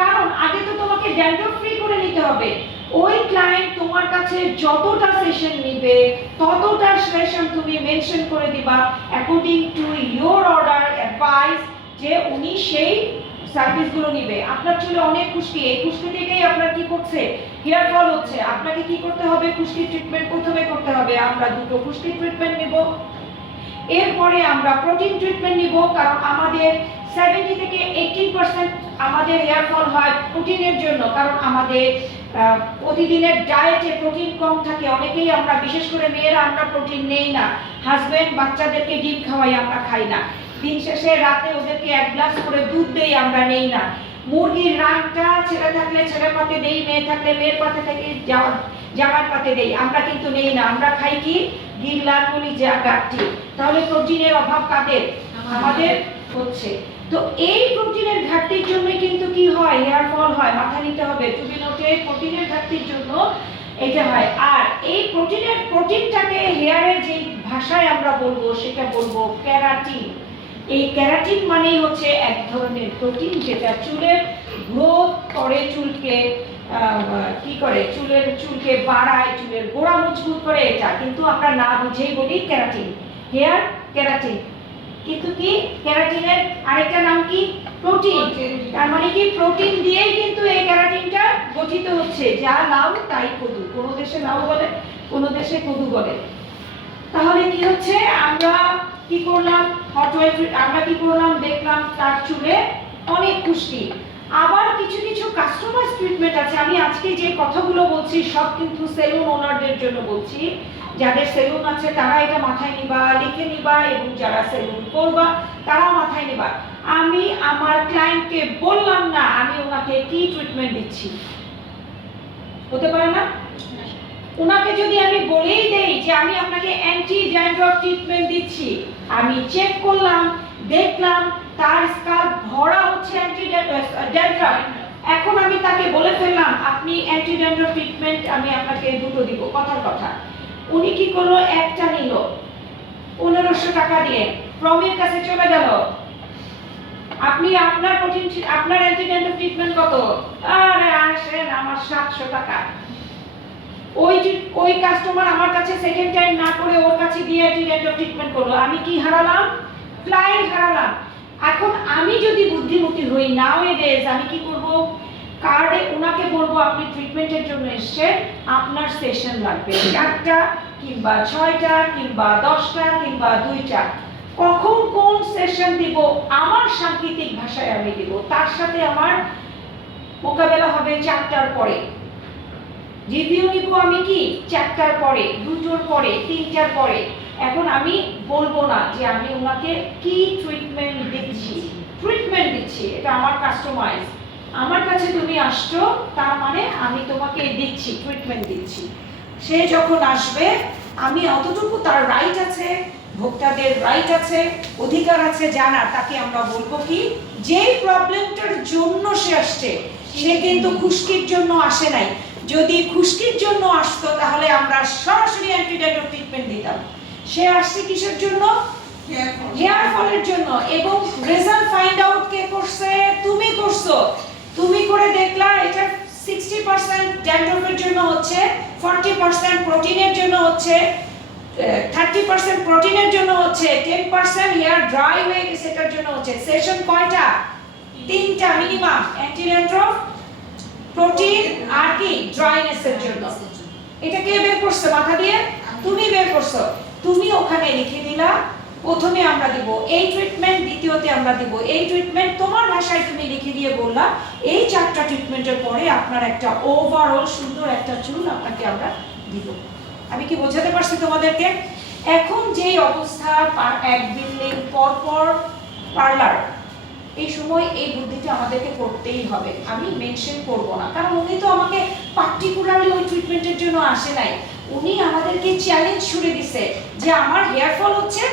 কারণ আগে তো তোমাকে ড্যান্ড্রফ ফ্রি করে নিতে হবে। ওই ক্লায়েন্ট তোমার কাছে যতটা সেশন নেবে ততটা সেশন তুমি মেনশন করে দিবা according to your order advice, যে উনি সেই সার্ভিসগুলো নিবে। আপনার চুলে অনেক খুশকি, এই খুশকি থেকেই আপনার কি করছে, হেয়ার ফল হচ্ছে। আপনাকে কি করতে হবে, খুশকি ট্রিটমেন্ট প্রথমে করতে হবে। আমরা দুটো খুশকি ট্রিটমেন্ট নিব, এরপরে আমরা প্রোটিন ট্রিটমেন্ট নিব, কারণ আমাদের 70 থেকে 80% আমাদের হেয়ার ফল হয় প্রোটিনের জন্য। কারণ আমাদের প্রতিদিনের ডায়েটে প্রোটিন কম থাকে, অনেকেই আমরা, বিশেষ করে মেয়েরা আমরা প্রোটিন নেই না। হাজবেন্ড বাচ্চাদেরকে ডিম খাওয়াই, আমরা খাই না। দিন শেষে রাতে ওদেরকে 1 গ্লাস করে দুধ দেই, আমরা নেই না। মুরগির রানটা ছেলে থাকলে ছেলের পাতে দেই, মেয়ে থাকলে মেয়ের পাতে থেকে জামার পাতে দেই, আমরা কিন্তু নেই না। আমরা খাই কি, গিরলা, কলিজা, গাঠি। তাহলে প্রোটিনের অভাব কাদের, আমাদের হচ্ছে। তো এই প্রোটিনের ঘাটতির জন্য কিন্তু কি হয়, হেয়ার ফল হয়। মাথা নিতে হবে, টুপি নোটে প্রোটিনের ঘাটতির জন্য এটা হয়। আর এই প্রোটিনটাকে হেয়ারের যে ভাষায় আমরা বলবো সেটা বলবো ক্যারাটিন। এই ক্যারাটিন মানেই হচ্ছে এক ধরনের প্রোটিন যেটা চুলের গ্রোথ করে, চুলকে কি করে, চুলকে বাড়ায়, চুলের গোড়া মজবুত করে। এটা কিন্তু আমরা না বুঝেই বলি ক্যারাটিন, হেয়ার ক্যারাটিন। কিন্তু কি, ক্যারাটিনের আরেকটা নাম কি, প্রোটিন। তার মানে কি, প্রোটিন দিয়েই কিন্তু এই ক্যারাটিনটা গঠিত হচ্ছে। হচ্ছে যা লাউ তাই কদু, কোনো দেশে লাউ বলে, কোনো দেশে কদু বলে। তাহলে কি হচ্ছে, আমরা কি করলাম, হট অয়েল আমরা কি করলাম, দেখলাম তার চুলে অনেক খুশকি। আবার কিছু কিছু কাস্টমাইজ ট্রিটমেন্ট আছে। আমি আজকে যে কথাগুলো বলছি সব কিন্তু সেলুন ওনারদের জন্য বলছি। যাদের সেলুন আছে তারা এটা মাথায় নিবা, লিখে নিবা, এবং যারা সেলুন করবা তারা মাথায় নিবা। আমি আমার ক্লায়েন্টকে বললাম না আমি ওনাকে কি ট্রিটমেন্ট দিচ্ছি, হতে পারে না? ওনাকে যদি আমি বলেই দেই যে আমি আপনাকে অ্যান্টি ড্যান্ড্রফ ট্রিটমেন্ট দিচ্ছি, আমি চেক করলাম, দেখলাম তার স্কাল্প ভরা হচ্ছে অ্যান্টি ড্যান্ড্রফ, এখন আমি তাকে বলে ফেললাম আপনি অ্যান্টি ড্যান্ড্রফ ট্রিটমেন্ট আমি আপনাকে দুটো দিব, কথার কথা। উনি কি করলো, একটা নিল 1500 টাকা দিয়ে, প্রমির কাছে চলে গেল। আপনি আপনার প্রোটিন, আপনার অ্যান্টি ড্যান্ড্রফ ট্রিটমেন্ট কত? আরে আসেন, আমার 700 টাকা। ওই কাস্টমার আমার কাছে সেকেন্ড টাইম না করে ওর কাছে দিয়ে অ্যান্টি ড্যান্ড্রফ ট্রিটমেন্ট করলো। আমি কি হারালাম? ক্লায়েন্ট হারালাম। এখন আমি যদি বুদ্ধিমতী হই, নাও এডেজ আমি কি করব, কার্ডে ওনাকে বলবো আপনি ট্রিটমেন্টের জন্য এসেছেন, আপনার সেশন লাগবে 4টা কিংবা 6টা কিংবা 10টা কিংবা 2টা। কখন কোন সেশন দিব আমার সাংকেতিক ভাষায় আমি দিব, তার সাথে আমার মোকাবেলা হবে 4টার পরে। রিভিউ নিব আমি কি 4টার পরে, 2টোর পরে, 3টার পরে। এখন আমি বলবো না যে আমি ওনাকে কি ট্রিটমেন্ট দিচ্ছি, এটা আমার কাস্টমাইজ। আমার কাছে তুমি আসছো তার মানে আমি তোমাকে দিচ্ছি, ট্রিটমেন্ট দিচ্ছি। সে যখন আসবে আমি অতটুকু তার রাইট আছে, ভোক্তাদের রাইট আছে, অধিকার আছে জানার, তাকে আমরা বলবো কি যে প্রবলেমটার জন্য সে আসছে, সে কিন্তু খুশকির জন্য আসে নাই। যদি খুশকির জন্য আসতো তাহলে আমরা সরাসরি অ্যান্টি ড্যান্ড্রফ ট্রিটমেন্ট দিতাম। সে আসছে কিসের জন্য? হেয়ার ফলের জন্য। এবং রেজাল্ট ফাইন্ড আউট কে করছে? তুমি করছো। তুমি করে দেখলা এটা 60% ড্যান্ড্রফের জন্য হচ্ছে, 40% প্রোটিনের জন্য হচ্ছে, 30% প্রোটিনের জন্য হচ্ছে, 10% হেয়ার ড্রাই হয়ে গেছে এটার জন্য হচ্ছে। সেশন কয়টা? 3টা মিনিমাম, অ্যান্টি ড্যান্ড্রফ, প্রোটিন আর কি ড্রাইনেসের জন্য। এটা কে বের করছে মাথা দিয়ে? তুমি বের করছো। তুমি ওখানে লিখে দিলা প্রথমে আমরা দিব এই ট্রিটমেন্ট, দ্বিতীয়তে আমরা দিব এই ট্রিটমেন্ট। তোমার ভাষায় তুমি লিখে দিয়ে বললা এই 4টা ট্রিটমেন্টের পরে আপনার একটা ওভারঅল সুন্দর একটা চুল আপনাকে আমরা দিব। আমি কি বোঝাতে পারছি তোমাদেরকে? এখন যেই অবস্থা, এক বিল্ডিং পর পার্লার, এই সময় এই বুদ্ধিটা আমাদেরকে করতেই হবে। আমি মেনশন করব না, কারণ উনি তো আমাকে পার্টিকুলারলি ওই ট্রিটমেন্টের জন্য আসে নাই। উনি আমাদেরকে চ্যালেঞ্জ ছুড়ে দিছে যে আমার হেয়ার ফল হচ্ছে,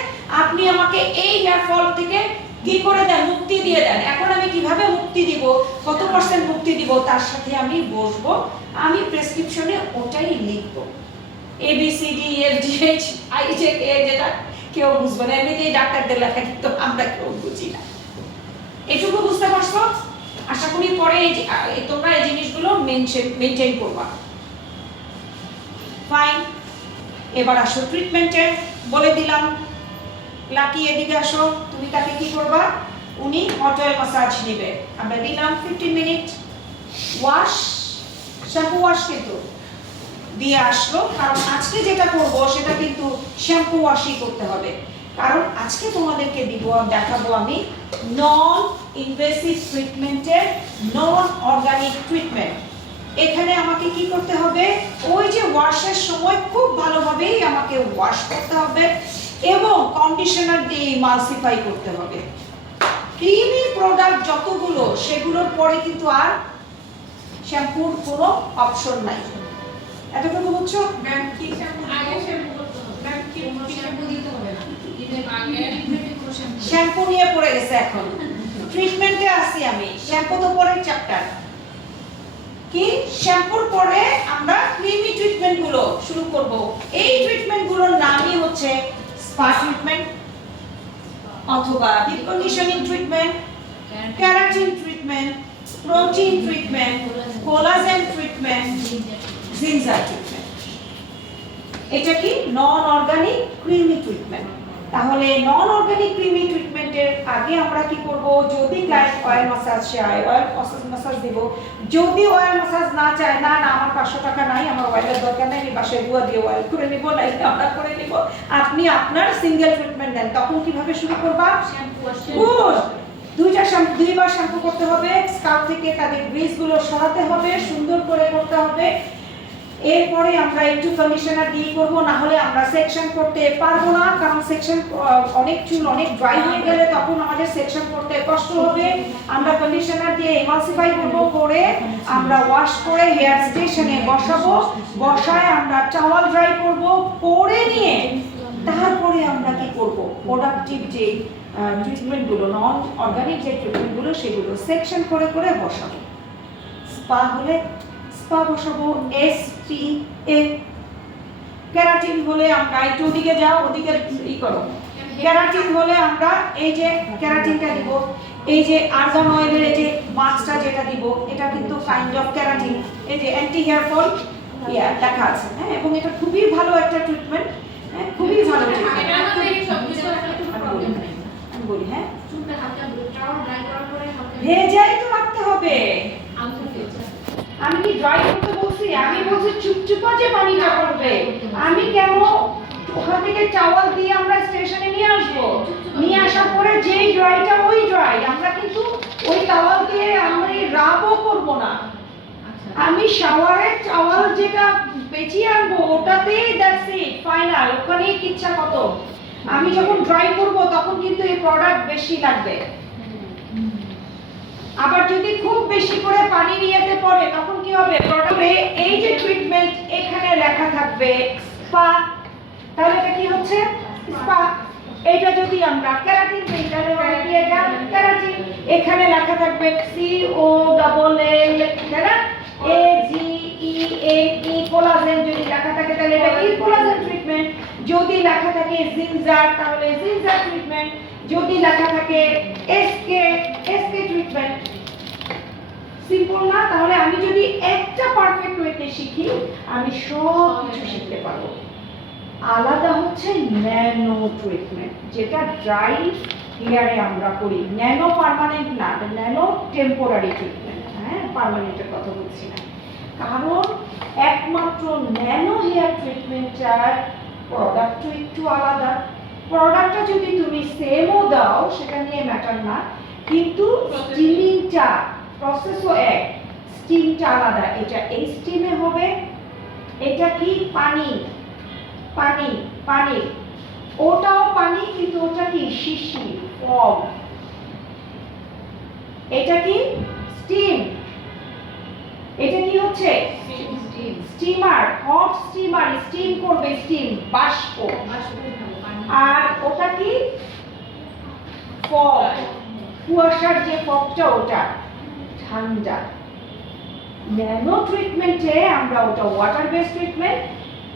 আপনি আমাকে এই হেয়ার ফল থেকে কি করে দেন, মুক্তি দিয়ে দেন। এখন আমি কিভাবে মুক্তি দিব, কত পার্সেন্ট মুক্তি দিব, তার সাথে আমি বসবো, আমি প্রেসক্রিপশনে ওটাই লিখব। ABCDEFGHIJK, যেটা কেউ বুঝবে না, এমনিতেই ডাক্তারদের লেখা, কিন্তু আমরা কেউ বুঝি না। এটুকু বুঝতে পারছো? আশা করি পরে তোমরা এই জিনিসগুলো মেনটেন করবা। ফাইন, এবার আসো ট্রিটমেন্টে। বলে দিলাম লাকি এদিকে আসো, তুমি তাকে কি করবা, উনি হট অয়েল ম্যাসাজ নেবে, আমরা দিলাম 15 মিনিট। ওয়াশ, শ্যাম্পু ওয়াশ কিন্তু দিয়ে আসলো, কারণ আজকে যেটা করব সেটা কিন্তু শ্যাম্পু ওয়াশই করতে হবে। কারণ আজকে তোমাদেরকে দেখাবো আমি নন ইনভেসিভ ট্রিটমেন্টের নন অর্গানিক ট্রিটমেন্ট। এখানে আমাকে কি করতে হবে, ওই যে ওয়াশের সময় খুব ভালোভাবেই আমাকে ওয়াশ করতে হবে এবং কন্ডিশনার দিয়ে ইমালসিফাই করতে হবে। ক্রিমি প্রোডাক্ট যতগুলো, সেগুলোর পরে কিন্তু আর শ্যাম্পুর কোনো অপশন নাই। এতটুকু বুঝছো? ম্যাম কি শ্যাম্পু আগে শ্যাম্পু করতে হবে? ম্যাম কি শ্যাম্পু দিতে হবে না? শ্যাম্পু নিয়ে পড়ে গেছে এখন, ট্রিটমেন্টে আসি আমি। শ্যাম্পু তো পরের চ্যাপ্টার। কি শ্যাম্পুর পরে আমরা ক্রিমি ট্রিটমেন্ট গুলো শুরু করব। এই ট্রিটমেন্ট গুলোর নামই হচ্ছে স্পা ট্রিটমেন্ট অথবা deep conditioning treatment, keratin treatment, protein treatment, collagen treatment, ginger treatment. এটা কি নন অর্গানিক ক্রিমি ট্রিটমেন্ট। তাহলে নন অর্গানিক ক্রিমি ট্রিটমেন্টে ট্রিটমেন্টের আগে আমরা কি করব, যদি ক্লায়েন্ট অয়েল মাসাজ চায় অয়েল মাসাজ দিব, যদি অয়েল মাসাজ না চায়, না না আমার 500 টাকা নাই, আমার অয়েলের দরকার নাই, আমি বাসায় গুয়া দিয়ে অয়েল করে নিব, না আমরা করে নিব, আপনি আপনার সিঙ্গেল ট্রিটমেন্ট দেন, তখন কিভাবে শুরু করবা? গুড, দুইবার শ্যাম্পু করতে হবে, স্কাল্প থেকে তাদের গ্রিসগুলো সরাতে হবে, সুন্দর করে করতে হবে। এরপরে আমরা একটু কন্ডিশনার দিয়ে করব, না হলে আমরা সেকশন করতে পারবো না, কারণ সেকশন অনেক চুল অনেক ড্রাই হয়ে গেলে তখন আমাদের সেকশন করতে কষ্ট হবে। আমরা কন্ডিশনার দিয়ে এমালসিফাই করব, করে আমরা ওয়াশ করে হেয়ার স্টেশনে বসাবো, বসায় আমরা টাওয়াল ড্রাই করব, করে নিয়ে তারপরে আমরা কি করব, প্রোডাক্টিভ যে ট্রিটমেন্টগুলো, নন অর্গানিক যে ট্রিটমেন্টগুলো সেগুলো সেকশন করে করে বসাবো। স্পা হলে স্পা বসাবো, SPA। কেরাটিন হলে আমরা একটু ওদিকে যাও, ওদিকে ই করো। কেরাটিন হলে আমরা এই যে কেরাটিনটা দিব, এই যে আর্গান অয়েলের এই যে মাস্কটা যেটা দিব, এটা কিন্তু কাইন্ড অফ কেরাটিন, এই যে অ্যান্টি হেয়ার ফল লেখা আছে, হ্যাঁ, এবং এটা খুবই ভালো একটা ট্রিটমেন্ট, হ্যাঁ, খুবই ভালো ট্রিটমেন্ট। আমি বলি, হ্যাঁ, ভেজাই তো রাখতে হবে। আমি কি ড্রাই করতে বলছি? আমি বলছি চুপচুপা যে পানিটা করবে। আমি কেন ওখান থেকে চাওয়াল দিয়ে আমরা স্টেশনে নিয়ে আসবো, নিয়ে আসার পরে যেই ড্রাইটা ওই ড্রাই, আমরা কিন্তু ওই টাওয়াল দিয়ে আমরা রাবও করব না। আমি শাওয়ারের টাওয়াল যেটা পেঁচিয়ে আনবো ওটাতেই দ্যাটস ইট, ফাইনাল, ওখানেই কিচ্ছা কত। আমি যখন ড্রাই করব তখন কিন্তু এই প্রোডাক্ট বেশি লাগবে। আবার যদি খুব বেশি করে পানি নিয়েতে পড়ে তখন কি হবে, প্রোডাক্টে এই যে ট্রিটমেন্ট এখানে লেখা থাকবে স্পা, তাহলে এটা কি হচ্ছে স্পা। এটা যদি আমরা কেরাটিন দিই তাহলে কি এটা কেরাটিন, এখানে লেখা থাকবে COLL, তাই না, AGEAE কোলাজেন, যদি লেখা থাকে তাহলে এটা কি কোলাজেন ট্রিটমেন্ট, যদি লেখা থাকে জিনজার তাহলে জিনজার ট্রিটমেন্ট, যদি লেখা থাকে SK ট্রিটমেন্ট। সিম্পল না? তাহলে আমি যদি একটা পারফেক্ট ওয়েতে শিখি আমি সব কিছু শিখতে পারবো। আলাদা হচ্ছে ন্যানো ট্রিটমেন্ট, যেটা ড্রাই হেয়ারে আমরা করি, ন্যানো পার্মানেন্ট না, ন্যানো টেম্পোরারি ট্রিটমেন্ট, হ্যাঁ, পার্মানেন্টের কথা বলছি না, কারণ একমাত্র ন্যানো হেয়ার ট্রিটমেন্টটার প্রোডাক্টও একটু আলাদা। প্রোডাক্টটা যদি তুমি সেমও দাও সেটা নিয়ে ম্যাটার না, কিন্তু স্টিমিংটা প্রসেসও এক, স্টিমটা আলাদা। এটা এই স্টিমে হবে, এটা কি পানি পানি পানি, ওটাও পানি কিন্তু ওটা কি শিশির ফগ, এটা কি স্টিম, এটা কি হচ্ছে স্টিমার, হট স্টিমার, স্টিম করবে, স্টিম বাষ্প, আর ওটা কি ফগ, কুয়াশার যে ফগটা ওটা ঠান্ডা। ন্যানো ট্রিটমেন্টে আমরা ওটা ওয়াটার বেস ট্রিটমেন্ট,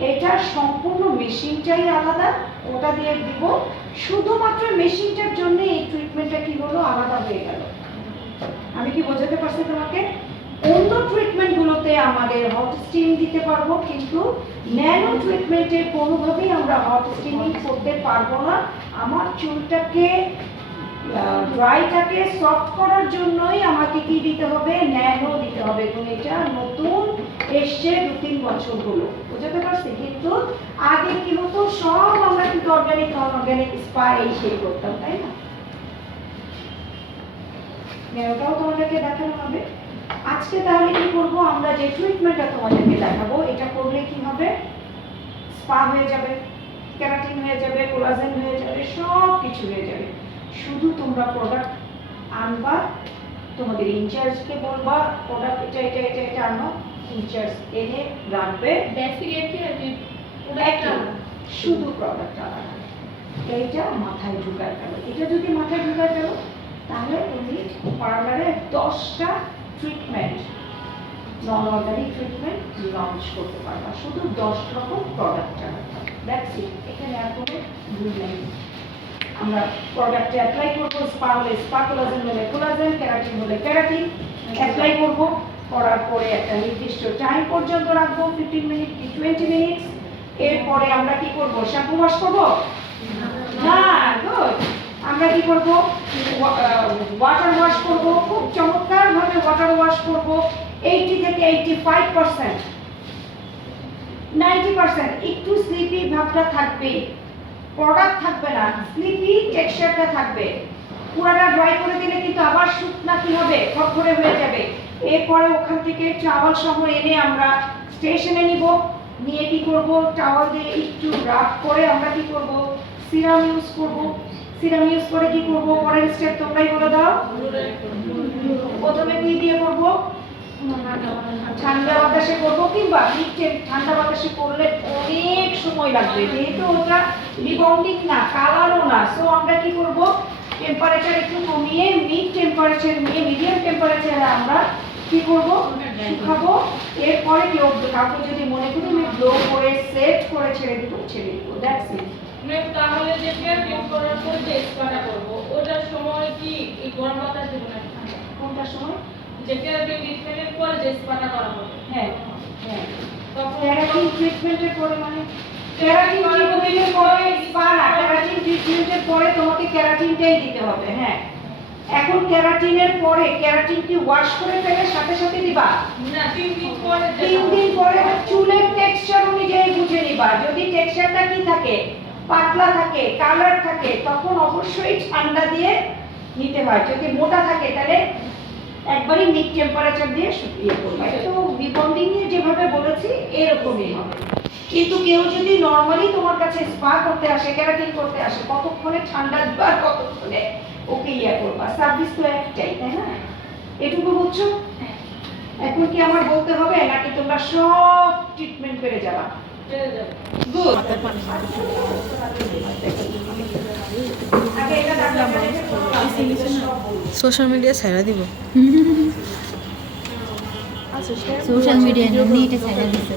এটা সম্পূর্ণ মেশিনটাই আলাদা, ওটা দিয়ে দিব, শুধুমাত্র মেশিনটার জন্য এই ট্রিটমেন্টটা কি হলো আলাদা হয়ে গেল। আমি কি বোঝাতে পারছি তোমাকে? অন্য ট্রিটমেন্টগুলোতে আমাদের হট স্টিম দিতে পারবো, কিন্তু ন্যানো ট্রিটমেন্টে কোনোভাবেই আমরা হট স্টিমিং করতে পারবো না। আমার চুলটাকে ড্রাইটাকে সফট করার জন্যই আমাকে কি দিতে হবে, ন্যানো দিতে হবে, এবং এটা নতুন এসছে 2-3 বছর হলো, বুঝতে পারছি। কিন্তু আগে কি হতো, সব আমরা কিন্তু অর্গানিক নন অর্গানিক স্পা এই সেই করতাম, তাই না? ন্যানোটাও তোমাদেরকে দেখানো হবে আজকে। তাহলে কি করবো, আমরা যে ট্রিটমেন্টটা তোমাদেরকে দেখাবো এটা করলে কি হবে, স্পা হয়ে যাবে, কেরাটিন হয়ে যাবে, কোলাজেন হয়ে যাবে, সব কিছু হয়ে যাবে। শুধু তোমরা প্রোডাক্ট আনবা, তোমাদের ইনচার্জকে বলবা প্রোডাক্ট এটা এটা এটা এটা আনো, ইনচার্জ এনে রাখবে, শুধু প্রোডাক্ট আনা, এইটা মাথায় ঢুকায় ফেলো। এটা যদি মাথায় ঢুকায় ফেলো তাহলে তুমি পার্লারে 10টা ট্রিটমেন্ট নন অর্গানিক ট্রিটমেন্ট লঞ্চ করতে পারবা, শুধু 10 রকম প্রোডাক্ট আনবা, দ্যাটস ইট। এখানে আর কোনো ভুল নেই। আমরা প্রোডাক্টে অ্যাপ্লাই করবো, স্পা হলে স্পা, কোলাজেন হলে কোলাজেন, কেরাটিন হলে কেরাটিন অ্যাপ্লাই করব, করার পরে একটা নির্দিষ্ট টাইম পর্যন্ত রাখবো, 15 মিনিট কি 20 মিনিট। এরপরে আমরা কি করব, শ্যাম্পু ওয়াশ করব না, গুড। আমরা আমরা কি করব, ওয়াটার ওয়াশ করব, খুব চমৎকারভাবে ওয়াটার ওয়াশ করব। 80 থেকে 85%, 90% একটু স্লিপি ভাবটা থাকবে, প্রোডাক্ট থাকবে না, স্লিপি টেক্সচারটা থাকবে। পুরাটা ড্রাই করে দিলে কিন্তু আবার শুকনা কি হবে, খড়খড়ে হয়ে যাবে। এরপরে ওখান থেকে টাওয়াল সহ এনে আমরা স্টেশনে নিব, নিয়ে কি করব, টাওয়াল দিয়ে একটু রাব করে আমরা কি করব, সিরাম ইউজ করব। সিরাম ইউজ করে কি করব, পরের স্টেপ তোমরাই বলে দাও। প্রথমে কি দিয়ে করব, ঠান্ডা বাতাসে করব, কিংবা ঠান্ডা বাতাসে করলে অনেক সময় লাগবে, যেহেতু ওটা রিবাউন্ডিং না, কালারও না। সো আমরা কি করব, টেম্পারেচার একটু কমিয়ে মিড টেম্পারেচার নিয়ে মিডিয়াম টেম্পারেচারে আমরা কি করব, শুকাবো। এরপরে কেউ কাউকে যদি মনে করি আমি ব্লো করে সেট করে ছেড়ে দিব, দ্যাটস ইট। ম্যাম তাহলে যে কেয়ার করার পর যে স্পাটা করব ওটার সময় কি এই গরম বাতাস দেব না ঠান্ডা? কোনটার সময়? যে কেয়ার ট্রিটমেন্টের পর যে স্পাটা করা হবে হ্যাঁ হ্যাঁ, তখন কেরাটিন ট্রিটমেন্টের পরে, মানে কেরাটিন ট্রিটমেন্টের পরে স্পা না, কেরাটিন ট্রিটমেন্টের পরে তোমাকে কেরাটিনটাই দিতে হবে। হ্যাঁ, এখন কেরাটিনের পরে কেরাটিন কি ওয়াশ করে ফেলে সাথে সাথে দিবা না 3 দিন পরে 3 দিন পরে চুলের টেক্সচার অনুযায়ী বুঝে নিবা। যদি টেক্সচারটা কি থাকে, পাতলা থাকে, কালার থাকে, তখন অবশ্যই ঠান্ডা দিয়ে নিতে হয়। যদি মোটা থাকে তাহলে একবারই মিড টেম্পারেচার দিয়ে শুকিয়ে করবে। তো রিবন্ডিং এ যেভাবে বলেছি এরকমই হবে। কিন্তু কেউ যদি নরমালি তোমার কাছে স্পা করতে আসে, কেরাটিন করতে আসে, কতক্ষণে ঠান্ডা দিবা আর কতক্ষণে ওকে ইয়া করবা, সার্ভিস তো একটাই, তাই না? এটুকু বুঝছো? এখন কি আমার বলতে হবে, নাকি তোমরা সব ট্রিটমেন্ট পেয়ে যাবা? গুড। আগে এটা দেখলাম সোশ্যাল মিডিয়া ছাড়া দিব। সোশ্যাল মিডিয়া এমনি এটা ছাড়া দিছে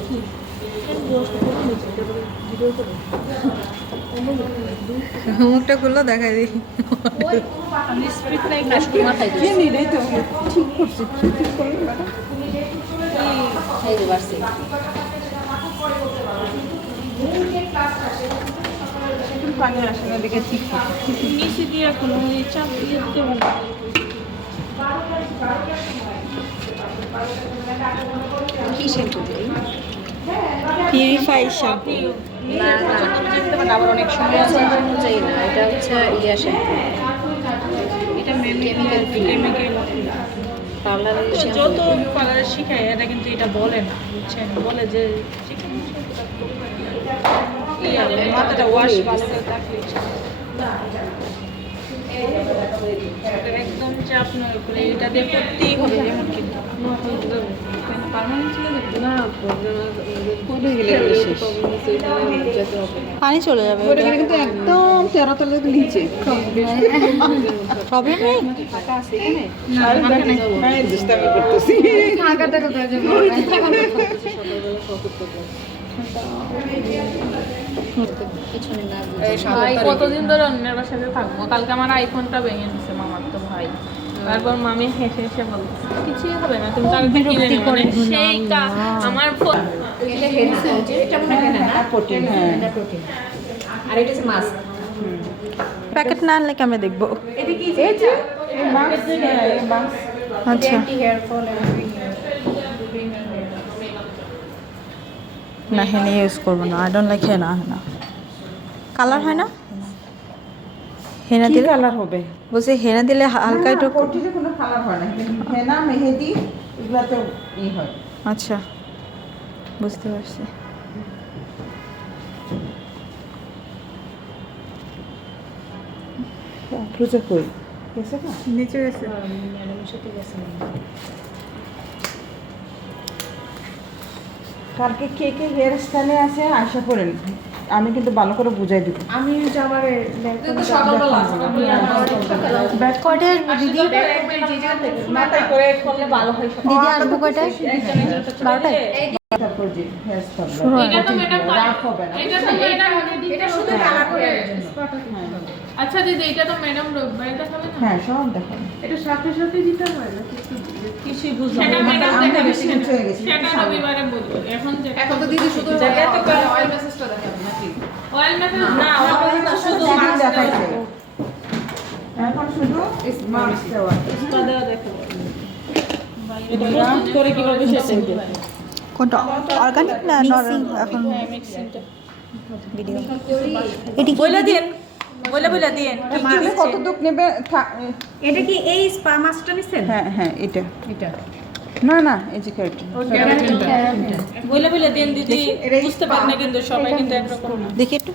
মুখটা খুললো দেখাই দিই। এই যে বাড়ছে পানি আসে না দেখে ঠিক নিচে দিয়ে কোনো চাপ দিয়ে দিতে হবে না। কি শ্যাম্পু পিউরিফাই শ্যাম্পু। না না আবার অনেক সময় পছন্দ অনুযায়ী না, এটা হচ্ছে ইয়া শ্যাম্পু, এটা কেমিক্যাল ফ্রি পার্লারের যত শ্যাম্পু। পার্লারে শিখায় এটা কিন্তু এটা বলে না, বুঝছেন? বলে যে মাথাটা ওয়াশ ভালো করে থাকলে একদম চাপ নয় উপরে, এটা দিয়ে করতেই হবে। যেমন কিন্তু পার্মানেন্ট ছিল না, পানি চলে যাবে, কিন্তু একদম তেরোতলা নিচে প্রবলেম নেই। দুষ্টামি করতেছি পিছনে না ভাই কতদিন ধরে অন্যের বাসাতে থাকবো? কালকে আমার আইফোনটা ভেঙে দিচ্ছে মামার তো ভাই। তারপর মামি হেসে হেসে বলছে কিছুই হবে না, তুমি কালকে কিনে নিও। মানে সেই আমার ফোন এটা হেড সেন্ট, এটা মনে হয় না প্রোটিন, এটা প্রোটিন আর এটা হচ্ছে মাস্ক। প্যাকেট না আনলে কেমন দেখবো? আচ্ছা, অ্যান্টি হেয়ার ফল না হেনা ইউজ করবো না, I don't like henna. Henna colour হয় না, হেনা দিলে কালার হবে? বলছে হেনা দিলে হালকা একটু। কোটিতে কোনো কালার হয় না, হেনা মেহেদি এগুলাতে ই হয়। আচ্ছা, বুঝতে পারছি। প্রচুর কই গেছে না, নিচে গেছে। ম্যাডামের সাথে গেছে। কালকে কে কে হেয়ার স্টাইলে আছে আশা করেন, আমি কিন্তু ভালো করে বুঝাই দিব। আমি যাবার সকালবেলা কয়টায় আসবো দিদি? মাথায় করে করলে ভালো হয়। দিদি আসবো কয়টায়? 12টায়। তারপর যে হেয়ার স্টাইল শুরু হয়। এটা তো ম্যাডাম রাফ হবে না। এটা শুধু কালার করে জন্য। আচ্ছা দিদি, এটা তো ম্যাডাম রোববারে দেখাবে না? হ্যাঁ সব দেখেন, এটা সাথে সাথে দিতে হয় না? কিছুই বুঝলাম না। ম্যাডাম আমরা দেখাবে বেশি কিছু হয়ে গেছি। সেটা রবিবারে বলবো। এখন এখন তো দিদি শুধু জায়গাতে অয়েল মেসেজটা দেখাবে নাকি? অয়েল মেথড না, অয়েল মেথড শুধু সেদিন মাস্ক দেখাইছে। এখন শুধু মাছ দেওয়া করে কিভাবে শেষ হবে কোনটা অর্গানিক না নরমাল এখন ভিডিও এটি কি বলে দিন বলে দিন আসলে কতটুক নেবে এটা কি এই স্পা মাছটা নিছেন? হ্যাঁ হ্যাঁ এটা এটা না না এই যে ক্যারেটিন বলে দিন দিদি বুঝতে পারেন না কিন্তু সবাই কিন্তু একরকম না দেখি একটু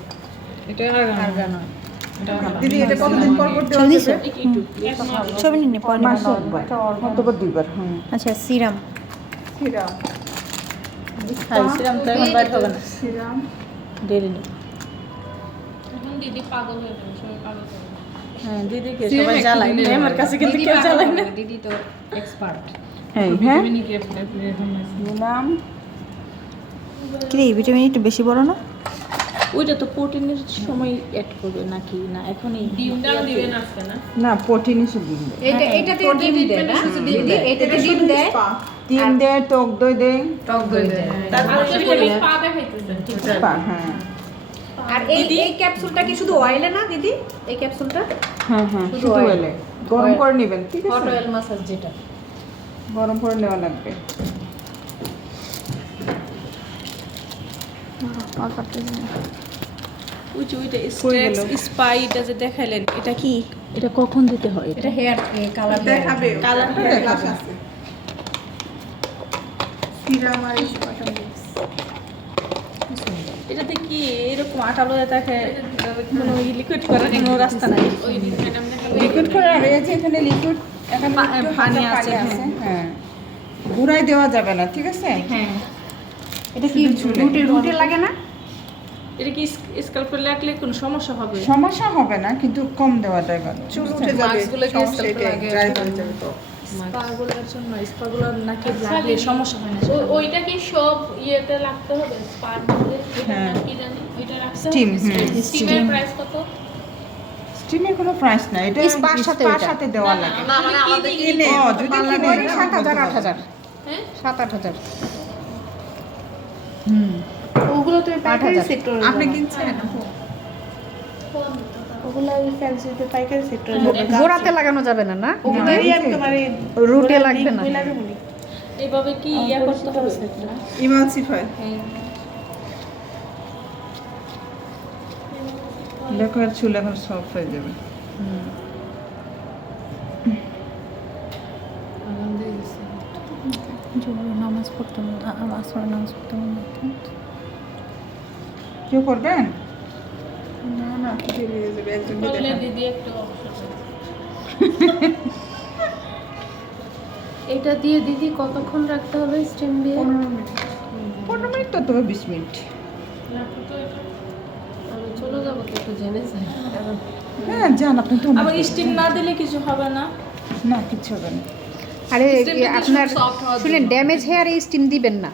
দিদি এটা কতদিন পর পর ছবি দিছো ছবি নিন পরে নিন। মাসে একবার অথবা দুইবার হুম আচ্ছা সিরাম সিরাম সিরাম তো এখন বাইর হবে না সিরাম ডেলি নিন। এখন দিদি পাগল হয়ে যাবে সবাই পাগল হয়ে যাবে হ্যাঁ দিদিকে সবাই জ্বালায় না আমার কাছে কিন্তু কেউ জ্বালায় না দিদি তো এক্সপার্ট। হ্যাঁ হ্যাঁ নিলাম কি রে ভিটামিন একটু বেশি বড় না ওইটা তো প্রোটিনের সময় অ্যাড করবে নাকি না এখনই ডিমটা দিবেন আজকে না না প্রোটিনই শুধু ডিম দেয় এটা এটাতে ডিম দেয় না দিদি এটাতে ডিম দেয় ডিম দেয় টক দই দেয় টক দই দেয়। তারপর ভিটামিন পা দেখাইতেছেন ঠিক আছে হ্যাঁ আর এই এই ক্যাপসুলটা কি শুধু অয়েলে না দিদি? এই ক্যাপসুলটা হ্যাঁ হ্যাঁ শুধু এলে গরম করে নেবেন ঠিক হট আছে অয়েল মাসাজ যেটা। গরম করে নেওয়া লাগবে ওইটা স্ট্রেক্স স্পাইটা যে দেখাইলেন এটা কি এটা কখন দিতে হয় এটা হেয়ার কালার দেখাবে কালার এটাতে কি এরকম আঠালো থাকে কোনো লিকুইড করার কোনো রাস্তা নাই ওই ম্যাডাম লিকুইড করে আর এই যে এখানে লিকুইড এখানে পানি আছে, হ্যাঁ ঘুরাই দেওয়া যাবে না ঠিক আছে হ্যাঁ এটা কি শুধু ঝুলে। রুটে রুটে লাগে না? এটা কি স্ক্যাল্পে লাগলে কোনো সমস্যা হবে সমস্যা হবে না কিন্তু কম দেওয়াটাই ভালো চুল উঠে যাবে সমস্যা লাগে স্পাগুলার জন্য স্পাগুলার নাকি লাগলে সমস্যা হয় না ওইটা কি সব ইয়েতে লাগতে হবে স্পার মধ্যে হ্যাঁ। কি জানি ওইটা রাখতে Steam, হবে হুম, স্টিমের প্রাইস কত স্টিমের কোনো প্রাইস না এটা স্পার সাথে স্পার ওইটা। সাথে দেওয়া লাগে না মানে আমাদের কিনে যদি কিনে 7,000 8,000 হ্যাঁ 7-8,000 হুম ওগুলো তো পাইকারি 8,000 সেক্টর আপনি কিনছেন ওগুলো ফ্যান্সিতে পাইকারি সেক্টর গোড়াতে লাগানো যাবে না না? ওগুলোরই আর তোমার রুটে লাগবে না। এইভাবে কি ইয়া করতে হবে ইমালসিফাই দেখো আর চুল এখন সফট হয়ে যাবে জোহরের নামাজ পড়তে মনে হয় আসরের নামাজ পড়তে মনে হয় কেউ করবেন না না দেরি হয়ে যাবে একজনকে বললে দেখা দিদি একটু অবসর এটা দিয়ে দিদি কতক্ষণ রাখতে হবে স্টিম দিয়ে? 15 মিনিট তো তবে 20 মিনিট আমি চলে যাবো তো একটু জেনে যাই। হ্যাঁ যান আপনি তো আবার স্টিম না দিলে কিছু হবে না না কিছু হবে না আরে Steam যদি আপনার soft হওয়ার শুনে জন্য। ড্যামেজ হেয়ারে স্টিম দিবেন না।